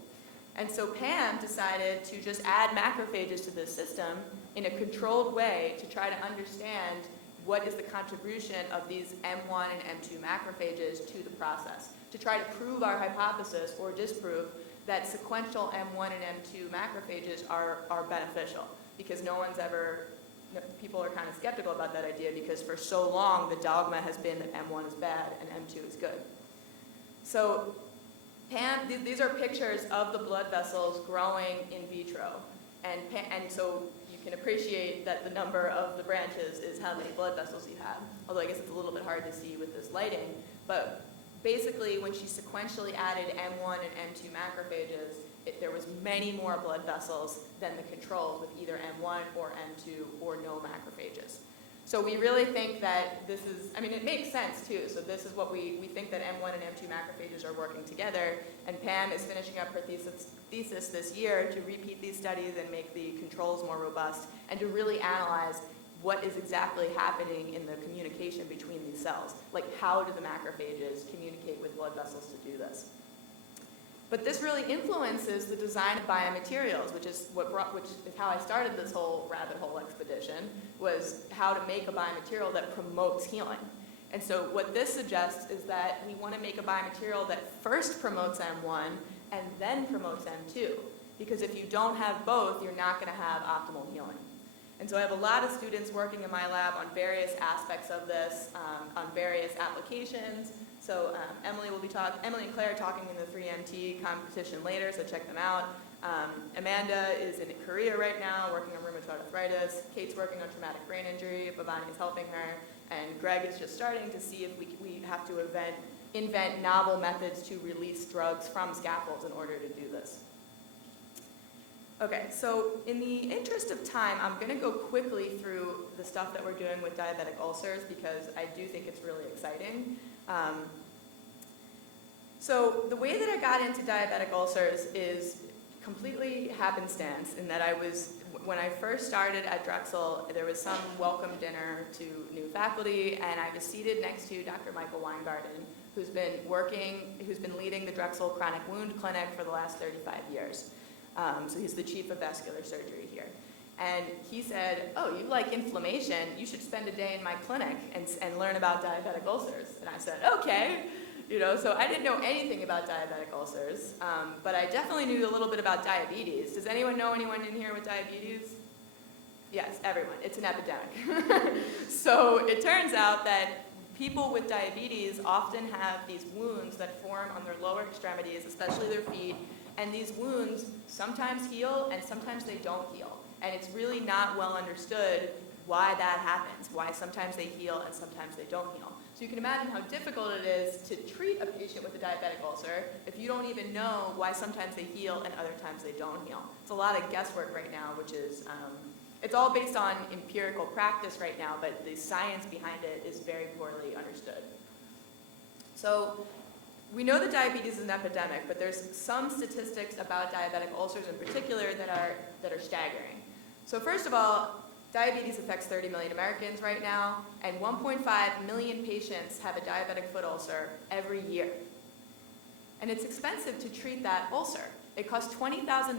And so Pam decided to just add macrophages to this system in a controlled way to try to understand what is the contribution of these M1 and M2 macrophages to the process, to try to prove our hypothesis or disprove that sequential M1 and M2 macrophages are beneficial, because people are kind of skeptical about that idea, because for so long the dogma has been that M1 is bad and M2 is good. So these are pictures of the blood vessels growing in vitro, and so you can appreciate that the number of the branches is how many blood vessels you have, although I guess it's a little bit hard to see with this lighting. But basically, when she sequentially added M1 and M2 macrophages, there was many more blood vessels than the controls with either M1 or M2 or no macrophages. So we really think that this is, I mean, it makes sense too. So this is what we think that M1 and M2 macrophages are working together, and Pam is finishing up her thesis this year to repeat these studies and make the controls more robust, and to really analyze what is exactly happening in the communication between these cells. Like, how do the macrophages communicate with blood vessels to do this? But this really influences the design of biomaterials, which is how I started this whole rabbit hole expedition, was how to make a biomaterial that promotes healing. And so what this suggests is that we want to make a biomaterial that first promotes M1 and then promotes M2. Because if you don't have both, you're not going to have optimal healing. And so I have a lot of students working in my lab on various aspects of this, on various applications. So Emily and Claire are talking in the 3MT competition later, so check them out. Amanda is in Korea right now, working on rheumatoid arthritis. Kate's working on traumatic brain injury. Bhavani is helping her. And Greg is just starting to see if we have to invent novel methods to release drugs from scaffolds in order to do this. Okay, so in the interest of time, I'm going to go quickly through the stuff that we're doing with diabetic ulcers because I do think it's really exciting. So the way that I got into diabetic ulcers is completely happenstance in that when I first started at Drexel, there was some welcome dinner to new faculty, and I was seated next to Dr. Michael Weingarten, who's been leading the Drexel Chronic Wound Clinic for the last 35 years. So he's the chief of vascular surgery here. And he said, oh, you like inflammation, you should spend a day in my clinic and learn about diabetic ulcers. And I said, okay. So I didn't know anything about diabetic ulcers, but I definitely knew a little bit about diabetes. Does anyone know anyone in here with diabetes? Yes, everyone. It's an epidemic. So it turns out that people with diabetes often have these wounds that form on their lower extremities, especially their feet, and these wounds sometimes heal and sometimes they don't heal. And it's really not well understood why that happens, why sometimes they heal and sometimes they don't heal. So you can imagine how difficult it is to treat a patient with a diabetic ulcer if you don't even know why sometimes they heal and other times they don't heal. It's a lot of guesswork right now, which is, it's all based on empirical practice right now, but the science behind it is very poorly understood. So we know that diabetes is an epidemic, but there's some statistics about diabetic ulcers in particular that are staggering. So first of all, diabetes affects 30 million Americans right now, and 1.5 million patients have a diabetic foot ulcer every year. And it's expensive to treat that ulcer. It costs $20,000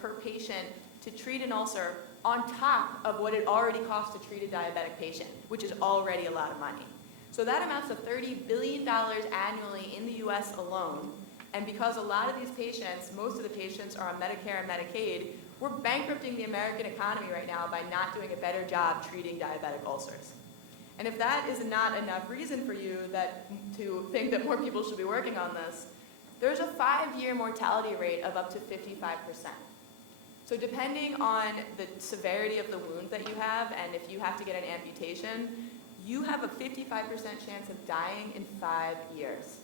per patient to treat an ulcer on top of what it already costs to treat a diabetic patient, which is already a lot of money. So that amounts to $30 billion annually in the US alone. And because a lot of these patients, most of the patients are on Medicare and Medicaid, we're bankrupting the American economy right now by not doing a better job treating diabetic ulcers. And if that is not enough reason for you to think that more people should be working on this, there's a 5-year mortality rate of up to 55%. So depending on the severity of the wound that you have, and if you have to get an amputation, you have a 55% chance of dying in 5 years.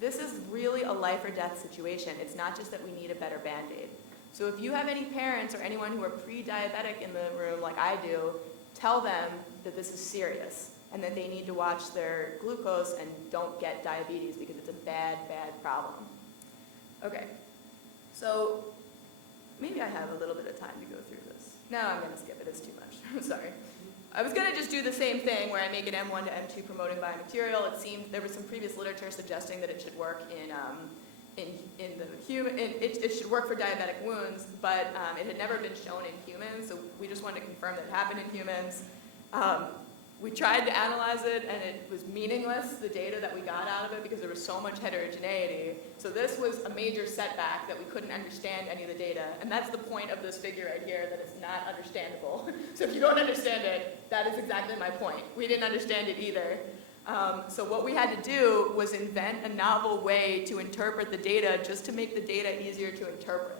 This is really a life or death situation. It's not just that we need a better Band-Aid. So if you have any parents or anyone who are pre-diabetic in the room like I do, tell them that this is serious and that they need to watch their glucose and don't get diabetes because it's a bad, bad problem. Okay, so maybe I have a little bit of time to go through this. No, I'm going to skip it. It's too much. I'm sorry. I was going to just do the same thing where I make an M1 to M2 promoting biomaterial. It seemed there was some previous literature suggesting that it should work it should work for diabetic wounds, but it had never been shown in humans, so we just wanted to confirm that it happened in humans. We tried to analyze it, and it was meaningless, the data that we got out of it, because there was so much heterogeneity. So this was a major setback that we couldn't understand any of the data, and that's the point of this figure right here, that it's not understandable. So if you don't understand it, that is exactly my point. We didn't understand it either. So what we had to do was invent a novel way to interpret the data just to make the data easier to interpret.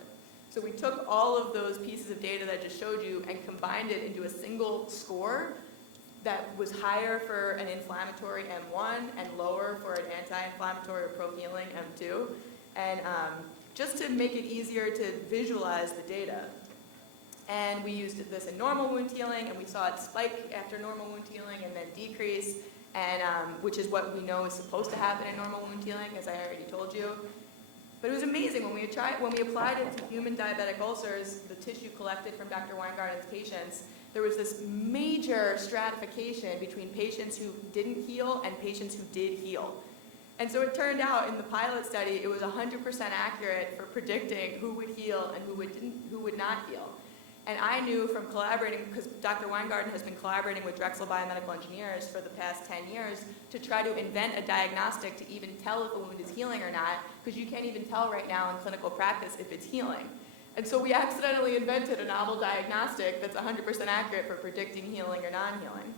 So we took all of those pieces of data that I just showed you and combined it into a single score that was higher for an inflammatory M1 and lower for an anti-inflammatory or pro-healing M2. And just to make it easier to visualize the data. And we used this in normal wound healing, and we saw it spike after normal wound healing and then decrease, and which is what we know is supposed to happen in normal wound healing, as I already told you. But it was amazing when we applied it to human diabetic ulcers, the tissue collected from Dr. Weingarten's patients. There was this major stratification between patients who didn't heal and patients who did heal. And so it turned out in the pilot study, it was 100% accurate for predicting who would heal and who would not heal. And I knew from collaborating, because Dr. Weingarten has been collaborating with Drexel Biomedical Engineers for the past 10 years to try to invent a diagnostic to even tell if a wound is healing or not, because you can't even tell right now in clinical practice if it's healing. And so we accidentally invented a novel diagnostic that's 100% accurate for predicting healing or non-healing.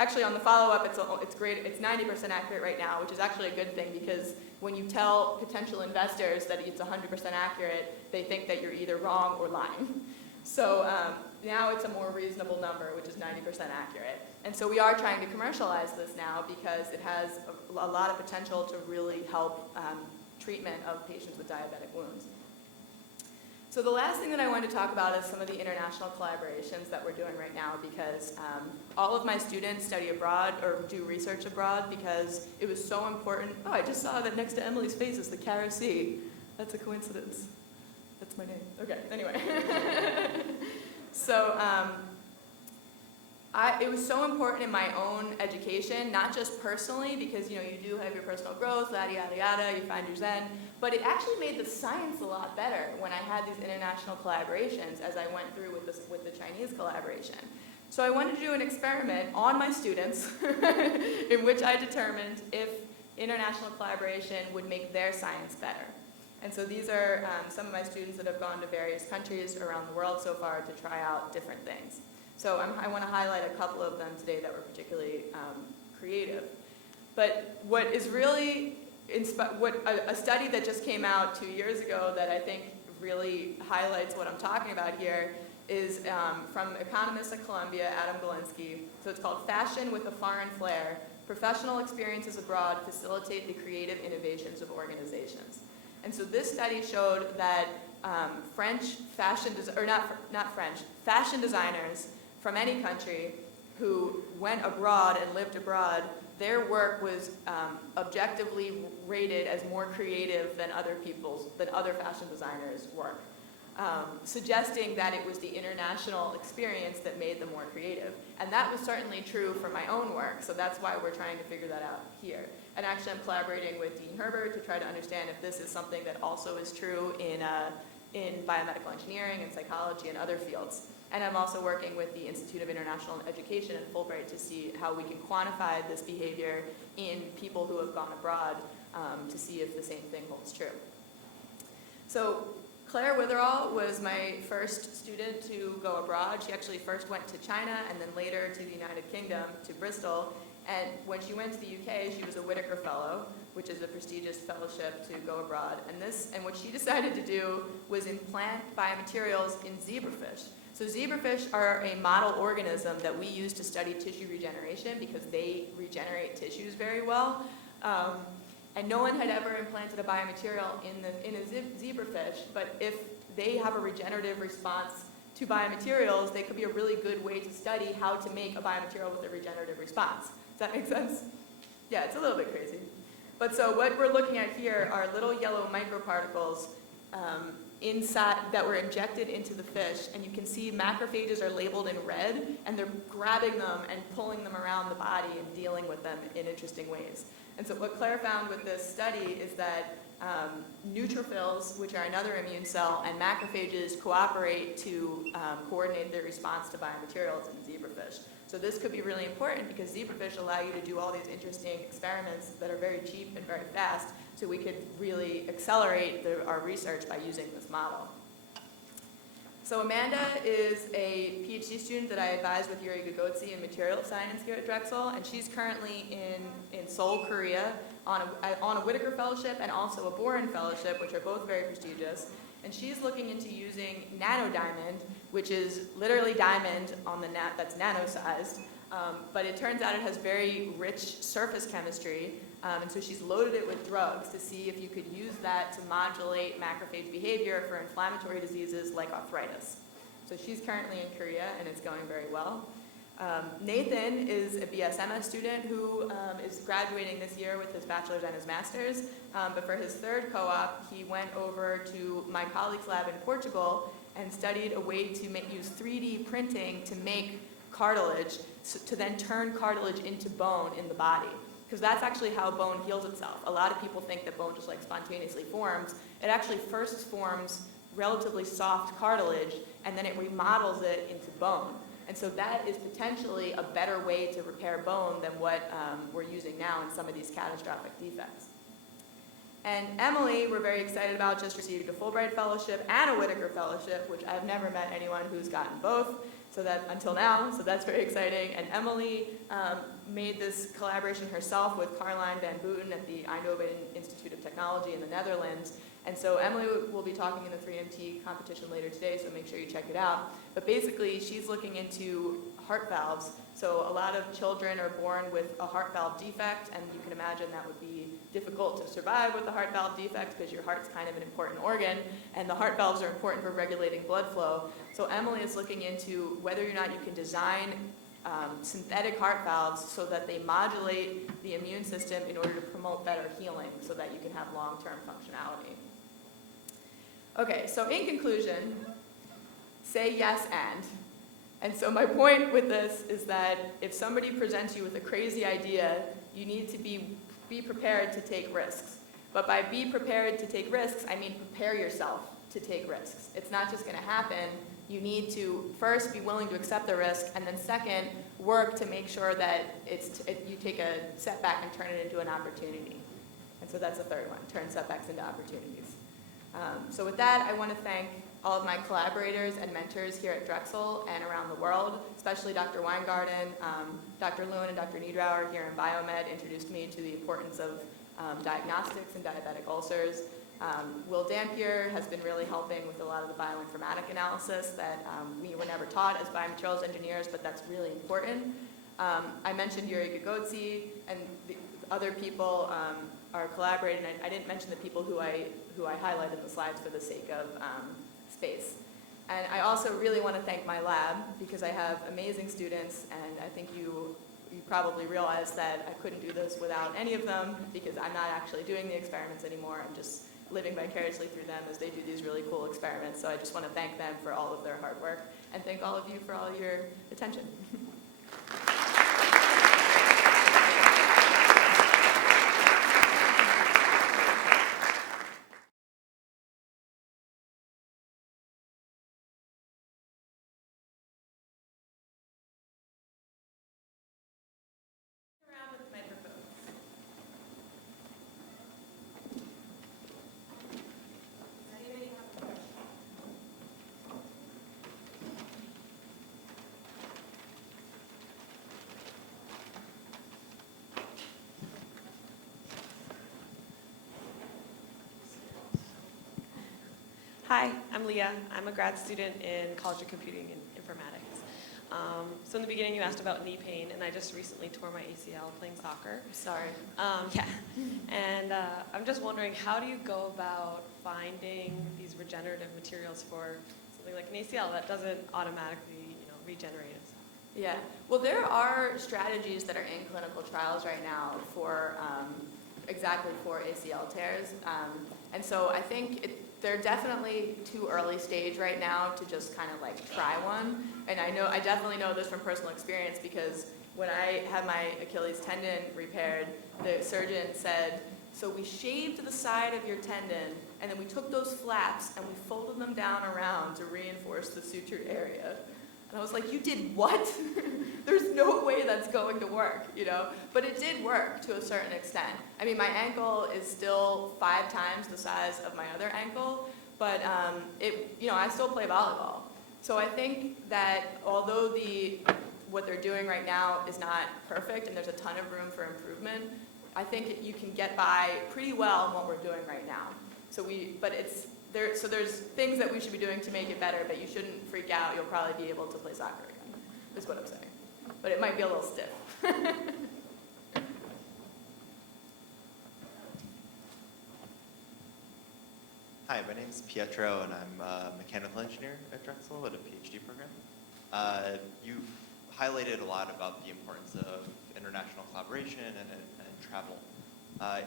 Actually, on the follow-up, it's great. It's 90% accurate right now, which is actually a good thing, because when you tell potential investors that it's 100% accurate, they think that you're either wrong or lying. So now it's a more reasonable number, which is 90% accurate. And so we are trying to commercialize this now because it has a lot of potential to really help treatment of patients with diabetic wounds. So the last thing that I wanted to talk about is some of the international collaborations that we're doing right now, because all of my students study abroad or do research abroad because it was so important. Oh, I just saw that next to Emily's face is the Cara C. That's a coincidence. That's my name. Okay, anyway. So it was so important in my own education, not just personally, because you do have your personal growth, yada, yada, yada, you find your zen, but it actually made the science a lot better when I had these international collaborations as I went through with the Chinese collaboration. So I wanted to do an experiment on my students in which I determined if international collaboration would make their science better. And so these are some of my students that have gone to various countries around the world so far to try out different things. So I want to highlight a couple of them today that were particularly creative. But what is really, a study that just came out 2 years ago that I think really highlights what I'm talking about here is from economist at Columbia, Adam Galinsky. So it's called Fashion with a Foreign Flair: Professional Experiences Abroad Facilitate the Creative Innovations of Organizations. And so this study showed that fashion designers from any country who went abroad and lived abroad, their work was objectively rated as more creative than other fashion designers' work, suggesting that it was the international experience that made them more creative. And that was certainly true for my own work, so that's why we're trying to figure that out here. And actually I'm collaborating with Dean Herbert to try to understand if this is something that also is true in biomedical engineering and psychology and other fields. And I'm also working with the Institute of International Education at Fulbright to see how we can quantify this behavior in people who have gone abroad to see if the same thing holds true. So Claire Weatherall was my first student to go abroad. She actually first went to China and then later to the United Kingdom, to Bristol. And when she went to the UK, she was a Whitaker Fellow, which is a prestigious fellowship to go abroad. And what she decided to do was implant biomaterials in zebrafish. So zebrafish are a model organism that we use to study tissue regeneration because they regenerate tissues very well. And no one had ever implanted a biomaterial in a zebrafish, but if they have a regenerative response to biomaterials, they could be a really good way to study how to make a biomaterial with a regenerative response. Does that make sense? Yeah, it's a little bit crazy. But so what we're looking at here are little yellow microparticles inside that were injected into the fish, and you can see macrophages are labeled in red, and they're grabbing them and pulling them around the body and dealing with them in interesting ways. And so what Claire found with this study is that neutrophils, which are another immune cell, and macrophages cooperate to coordinate their response to biomaterials in zebrafish. So this could be really important because zebrafish allow you to do all these interesting experiments that are very cheap and very fast, so we could really accelerate our research by using this model. So Amanda is a PhD student that I advise with Yuri Gagotsi in material science here at Drexel, and she's currently in Seoul, Korea, on a Whitaker Fellowship and also a Boren Fellowship, which are both very prestigious. And she's looking into using nanodiamond, which is literally diamond on the that's nano-sized, but it turns out it has very rich surface chemistry, and so she's loaded it with drugs to see if you could use that to modulate macrophage behavior for inflammatory diseases like arthritis. So she's currently in Korea, and it's going very well. Nathan is a BSMS student who is graduating this year with his bachelor's and his master's. But for his third co-op, he went over to my colleague's lab in Portugal and studied a way to use 3D printing to make cartilage, to then turn cartilage into bone in the body. Because that's actually how bone heals itself. A lot of people think that bone just like spontaneously forms. It actually first forms relatively soft cartilage, and then it remodels it into bone. And so that is potentially a better way to repair bone than what we're using now in some of these catastrophic defects. And Emily, we're very excited about, just received a Fulbright Fellowship and a Whitaker Fellowship, which I've never met anyone who's gotten both until now, so that's very exciting. And Emily made this collaboration herself with Caroline van Booten at the Eindhoven Institute of Technology in the Netherlands. And so Emily will be talking in the 3MT competition later today, so make sure you check it out. But basically, she's looking into heart valves. So a lot of children are born with a heart valve defect, and you can imagine that would be difficult to survive with a heart valve defect because your heart's kind of an important organ, and the heart valves are important for regulating blood flow. So Emily is looking into whether or not you can design synthetic heart valves so that they modulate the immune system in order to promote better healing so that you can have long-term functionality. Okay, so in conclusion, say yes and. And so my point with this is that if somebody presents you with a crazy idea, you need to be prepared to take risks. But by be prepared to take risks, I mean prepare yourself to take risks. It's not just going to happen. You need to first be willing to accept the risk, and then second, work to make sure that you take a setback and turn it into an opportunity. And so that's the third one, turn setbacks into opportunities. So with that, I want to thank all of my collaborators and mentors here at Drexel and around the world, especially Dr. Weingarten, Dr. Lewin, and Dr. Niederauer here in Biomed introduced me to the importance of diagnostics and diabetic ulcers. Will Dampier has been really helping with a lot of the bioinformatic analysis that we were never taught as biomaterials engineers, but that's really important. I mentioned Yuri Gagotsi, and the other people are collaborating. I didn't mention the people who I highlighted in the slides for the sake of space. And I also really want to thank my lab because I have amazing students, and I think you probably realize that I couldn't do this without any of them because I'm not actually doing the experiments anymore. I'm just living vicariously through them as they do these really cool experiments. So I just want to thank them for all of their hard work and thank all of you for all your attention. Around with microphones. Does anybody have a question? Hi, I'm Leah. I'm a grad student in College of Computing and Informatics. So in the beginning you asked about knee pain, and I just recently tore my ACL playing soccer. Sorry. Yeah, and I'm just wondering, how do you go about finding these regenerative materials for something like an ACL that doesn't automatically, regenerate itself? Yeah, well, there are strategies that are in clinical trials right now for exactly for ACL tears. And so I think they're definitely too early stage right now to just kind of like try one. And I definitely know this from personal experience because when I had my Achilles tendon repaired, the surgeon said, so we shaved the side of your tendon and then we took those flaps and we folded them down around to reinforce the sutured area. And I was like, you did what? There's no way that's going to work, But it did work to a certain extent. I mean, my ankle is still 5 times the size of my other ankle, but I still play volleyball. So I think that although what they're doing right now is not perfect and there's a ton of room for improvement, I think you can get by pretty well in what we're doing right now. So there's things that we should be doing to make it better, but you shouldn't freak out. You'll probably be able to play soccer again, is what I'm saying. But it might be a little stiff. Hi, my name is Pietro, and I'm a mechanical engineer at Drexel at a PhD program. You've highlighted a lot about the importance of international collaboration and travel.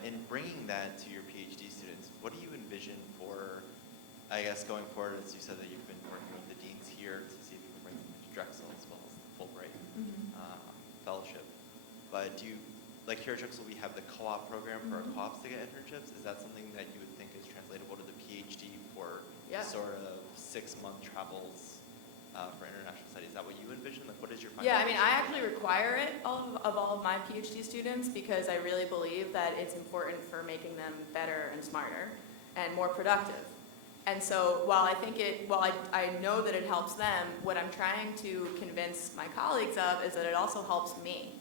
In bringing that to your PhD students, what do you envision for, I guess, going forward, as you said that you've been working with the deans here to see if you can bring them to Drexel as well as the Fulbright fellowship. But do you, like here at Drexel, we have the co-op program for our co-ops to get internships. Is that something that you would think is translatable to the PhD for sort of 6-month travels for international studies? Is that what you envision? Like, what is your final? Yeah, I mean, I actually require it of all of my PhD students because I really believe that it's important for making them better and smarter and more productive. And so while I know that it helps them, what I'm trying to convince my colleagues of is that it also helps me.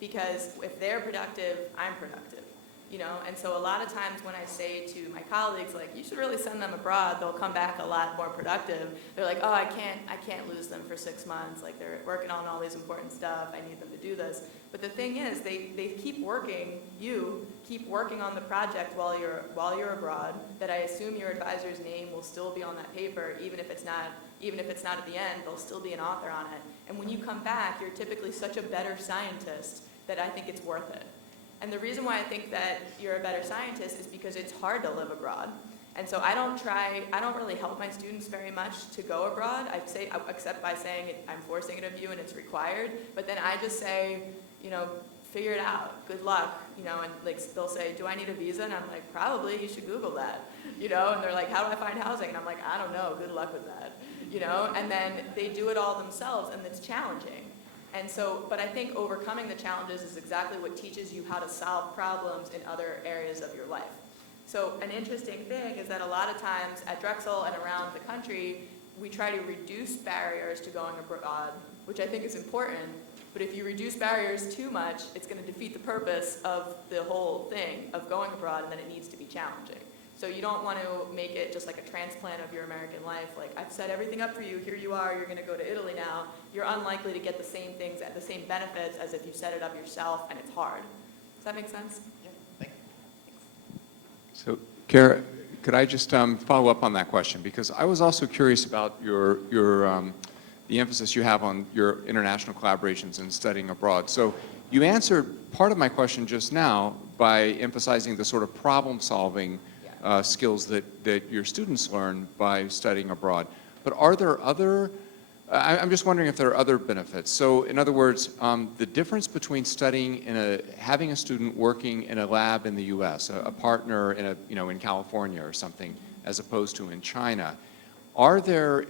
Because if they're productive, I'm productive, you know? And so a lot of times when I say to my colleagues, like, you should really send them abroad, they'll come back a lot more productive. They're like, oh, I can't lose them for 6 months. Like, they're working on all these important stuff. I need them to do this. But the thing is, they keep working, you keep working on the project while you're abroad, that I assume your advisor's name will still be on that paper, even if it's not at the end, they'll still be an author on it. And when you come back, you're typically such a better scientist that I think it's worth it. And the reason why I think that you're a better scientist is because it's hard to live abroad. And so I don't really help my students very much to go abroad. Except by saying I'm forcing it of you and it's required. But then I just say, you know, figure it out. Good luck, you know. And like they'll say, do I need a visa? And I'm like, probably. You should Google that, you know. And they're like, how do I find housing? And I'm like, I don't know. Good luck with that, you know. And then they do it all themselves, and it's challenging. And so, but I think overcoming the challenges is exactly what teaches you how to solve problems in other areas of your life. So an interesting thing is that a lot of times at Drexel and around the country, we try to reduce barriers to going abroad, which I think is important. But if you reduce barriers too much, it's going to defeat the purpose of the whole thing of going abroad, and then it needs to be challenging. So you don't want to make it just like a transplant of your American life. Like, I've set everything up for you. Here you are. You're going to go to Italy now. You're unlikely to get the same things, the same benefits as if you set it up yourself, and it's hard. Does that make sense? Yeah, thank you. So, Kara, could I just follow up on that question? Because I was also curious about the emphasis you have on your international collaborations and studying abroad. So you answered part of my question just now by emphasizing the sort of problem-solving skills that your students learn by studying abroad. But are there other, I'm just wondering if there are other benefits. So in other words, the difference between studying having a student working in a lab in the US, a partner in California or something, as opposed to in China, are there,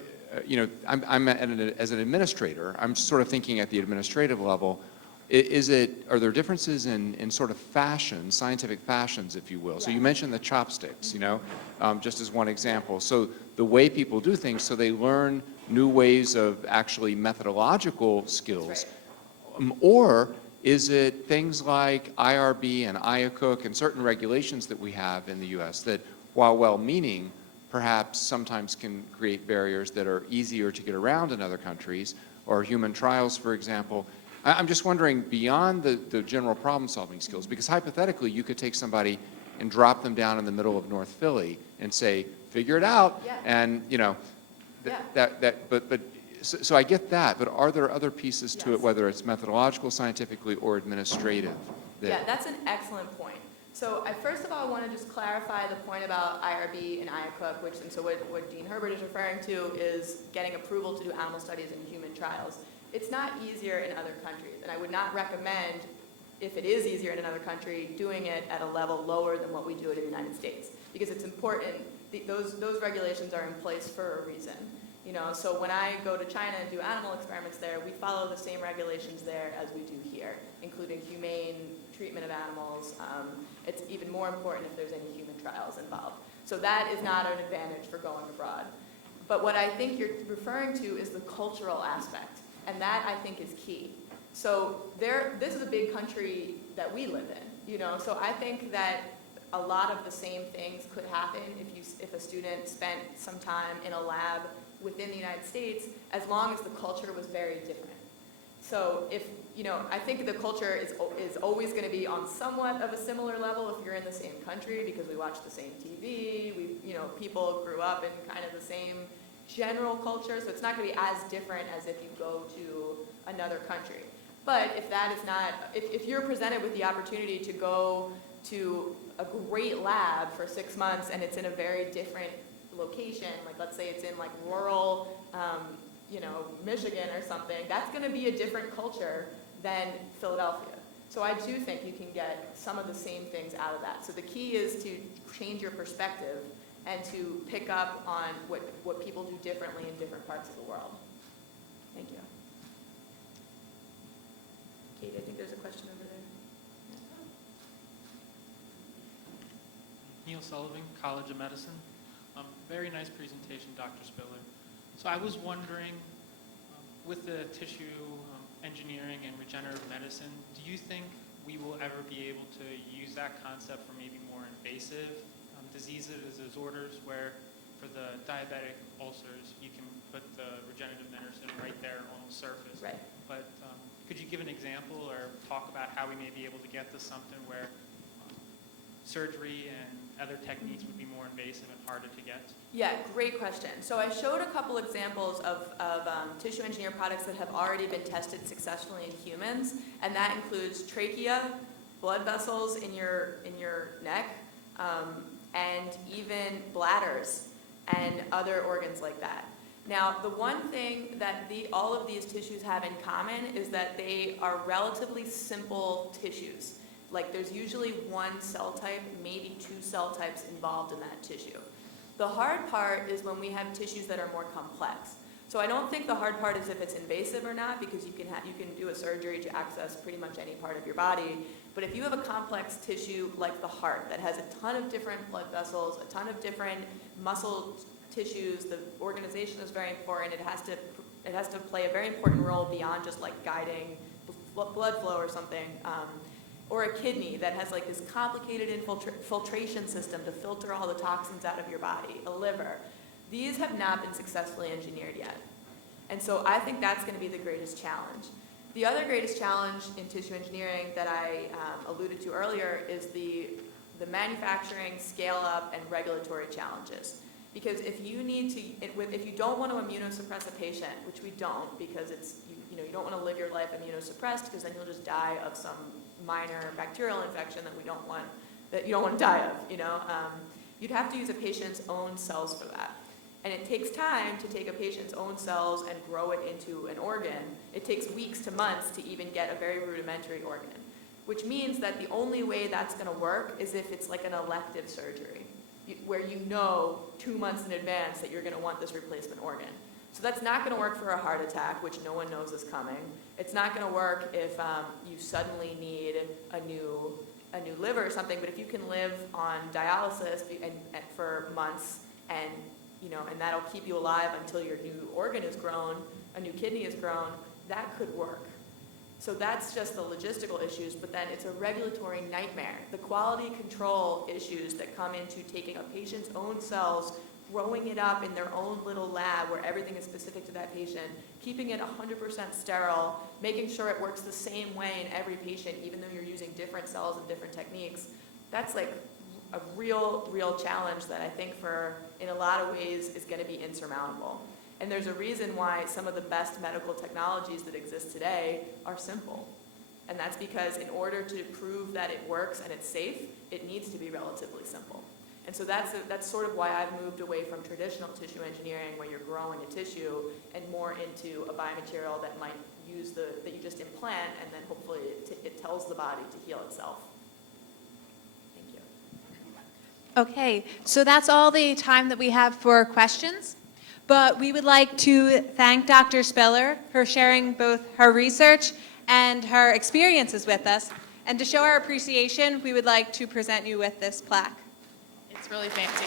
as an administrator, I'm sort of thinking at the administrative level, are there differences in sort of fashion, scientific fashions, if you will? So you mentioned the chopsticks, just as one example. So the way people do things, so they learn new ways of actually methodological skills. Right. Or is it things like IRB and IACUC and certain regulations that we have in the US that, while well-meaning, perhaps sometimes can create barriers that are easier to get around in other countries, or human trials, for example. I'm just wondering, beyond the general problem-solving skills, because hypothetically you could take somebody and drop them down in the middle of North Philly and say, figure it out, and so I get that, but are there other pieces to it, whether it's methodological, scientifically, or administrative? Yeah, that's an excellent point. So first of all, I want to just clarify the point about IRB and IACUC, and so what Dean Herbert is referring to is getting approval to do animal studies in human trials. It's not easier in other countries, and I would not recommend, if it is easier in another country, doing it at a level lower than what we do it in the United States, because it's important. Those regulations are in place for a reason. So when I go to China and do animal experiments there, we follow the same regulations there as we do here, including humane treatment of animals. It's even more important if there's any human trials involved. So that is not an advantage for going abroad. But what I think you're referring to is the cultural aspect. And that, I think, is key. So this is a big country that we live in, So I think that a lot of the same things could happen if a student spent some time in a lab within the United States, as long as the culture was very different. So if, I think the culture is always going to be on somewhat of a similar level if you're in the same country, because we watch the same TV, people grew up in kind of the same general culture, so it's not going to be as different as if you go to another country. But if that is not, if you're presented with the opportunity to go to a great lab for 6 months and it's in a very different location, like let's say it's in like rural, Michigan or something, that's going to be a different culture than Philadelphia. So I do think you can get some of the same things out of that. So the key is to change your perspective and to pick up on what people do differently in different parts of the world. Thank you. Kate, I think there's a question over there. Neil Sullivan, College of Medicine. Very nice presentation, Dr. Spiller. So I was wondering, with the tissue engineering and regenerative medicine, do you think we will ever be able to use that concept for maybe more invasive diseases or disorders, where for the diabetic ulcers, you can put the regenerative medicine right there on the surface? Right. But could you give an example or talk about how we may be able to get to something where surgery and other techniques would be more invasive and harder to get? Yeah, great question. So I showed a couple examples of tissue engineered products that have already been tested successfully in humans, and that includes trachea, blood vessels in your neck, and even bladders and other organs like that. Now, the one thing that all of these tissues have in common is that they are relatively simple tissues. Like there's usually one cell type, maybe 2 cell types involved in that tissue. The hard part is when we have tissues that are more complex. So I don't think the hard part is if it's invasive or not, because you can do a surgery to access pretty much any part of your body. But if you have a complex tissue like the heart that has a ton of different blood vessels, a ton of different muscle tissues, the organization is very important. It has to play a very important role beyond just like guiding blood flow or something. Or a kidney that has like this complicated filtration system to filter all the toxins out of your body, a liver. These have not been successfully engineered yet. And so I think that's going to be the greatest challenge. The other greatest challenge in tissue engineering that I alluded to earlier is the manufacturing, scale up, and regulatory challenges. Because if you don't want to immunosuppress a patient, which we don't, because you don't want to live your life immunosuppressed, because then you'll just die of some minor bacterial infection that you don't want to die of. You'd have to use a patient's own cells for that. And it takes time to take a patient's own cells and grow it into an organ. It takes weeks to months to even get a very rudimentary organ, which means that the only way that's going to work is if it's like an elective surgery, where 2 months in advance that you're going to want this replacement organ. So that's not going to work for a heart attack, which no one knows is coming. It's not going to work if you suddenly need a new liver or something. But if you can live on dialysis and for months, and that'll keep you alive until your new organ is grown, a new kidney is grown, that could work. So that's just the logistical issues, but then it's a regulatory nightmare. The quality control issues that come into taking a patient's own cells, growing it up in their own little lab where everything is specific to that patient, keeping it 100% sterile, making sure it works the same way in every patient, even though you're using different cells and different techniques. That's like a real challenge that I think in a lot of ways is going to be insurmountable. And there's a reason why some of the best medical technologies that exist today are simple. And that's because in order to prove that it works and it's safe, it needs to be relatively simple. And so that's sort of why I've moved away from traditional tissue engineering, where you're growing a tissue, and more into a biomaterial that might use that you just implant, and then hopefully it tells the body to heal itself. Thank you. Okay, so that's all the time that we have for questions. But we would like to thank Dr. Spiller for sharing both her research and her experiences with us. And to show our appreciation, we would like to present you with this plaque. It's really fancy.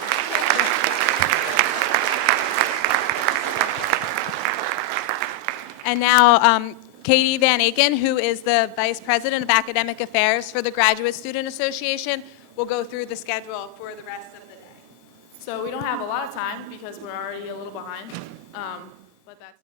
And now, Katie Van Aken, who is the Vice President of Academic Affairs for the Graduate Student Association, will go through the schedule for the rest of the day. So we don't have a lot of time because we're already a little behind, but that's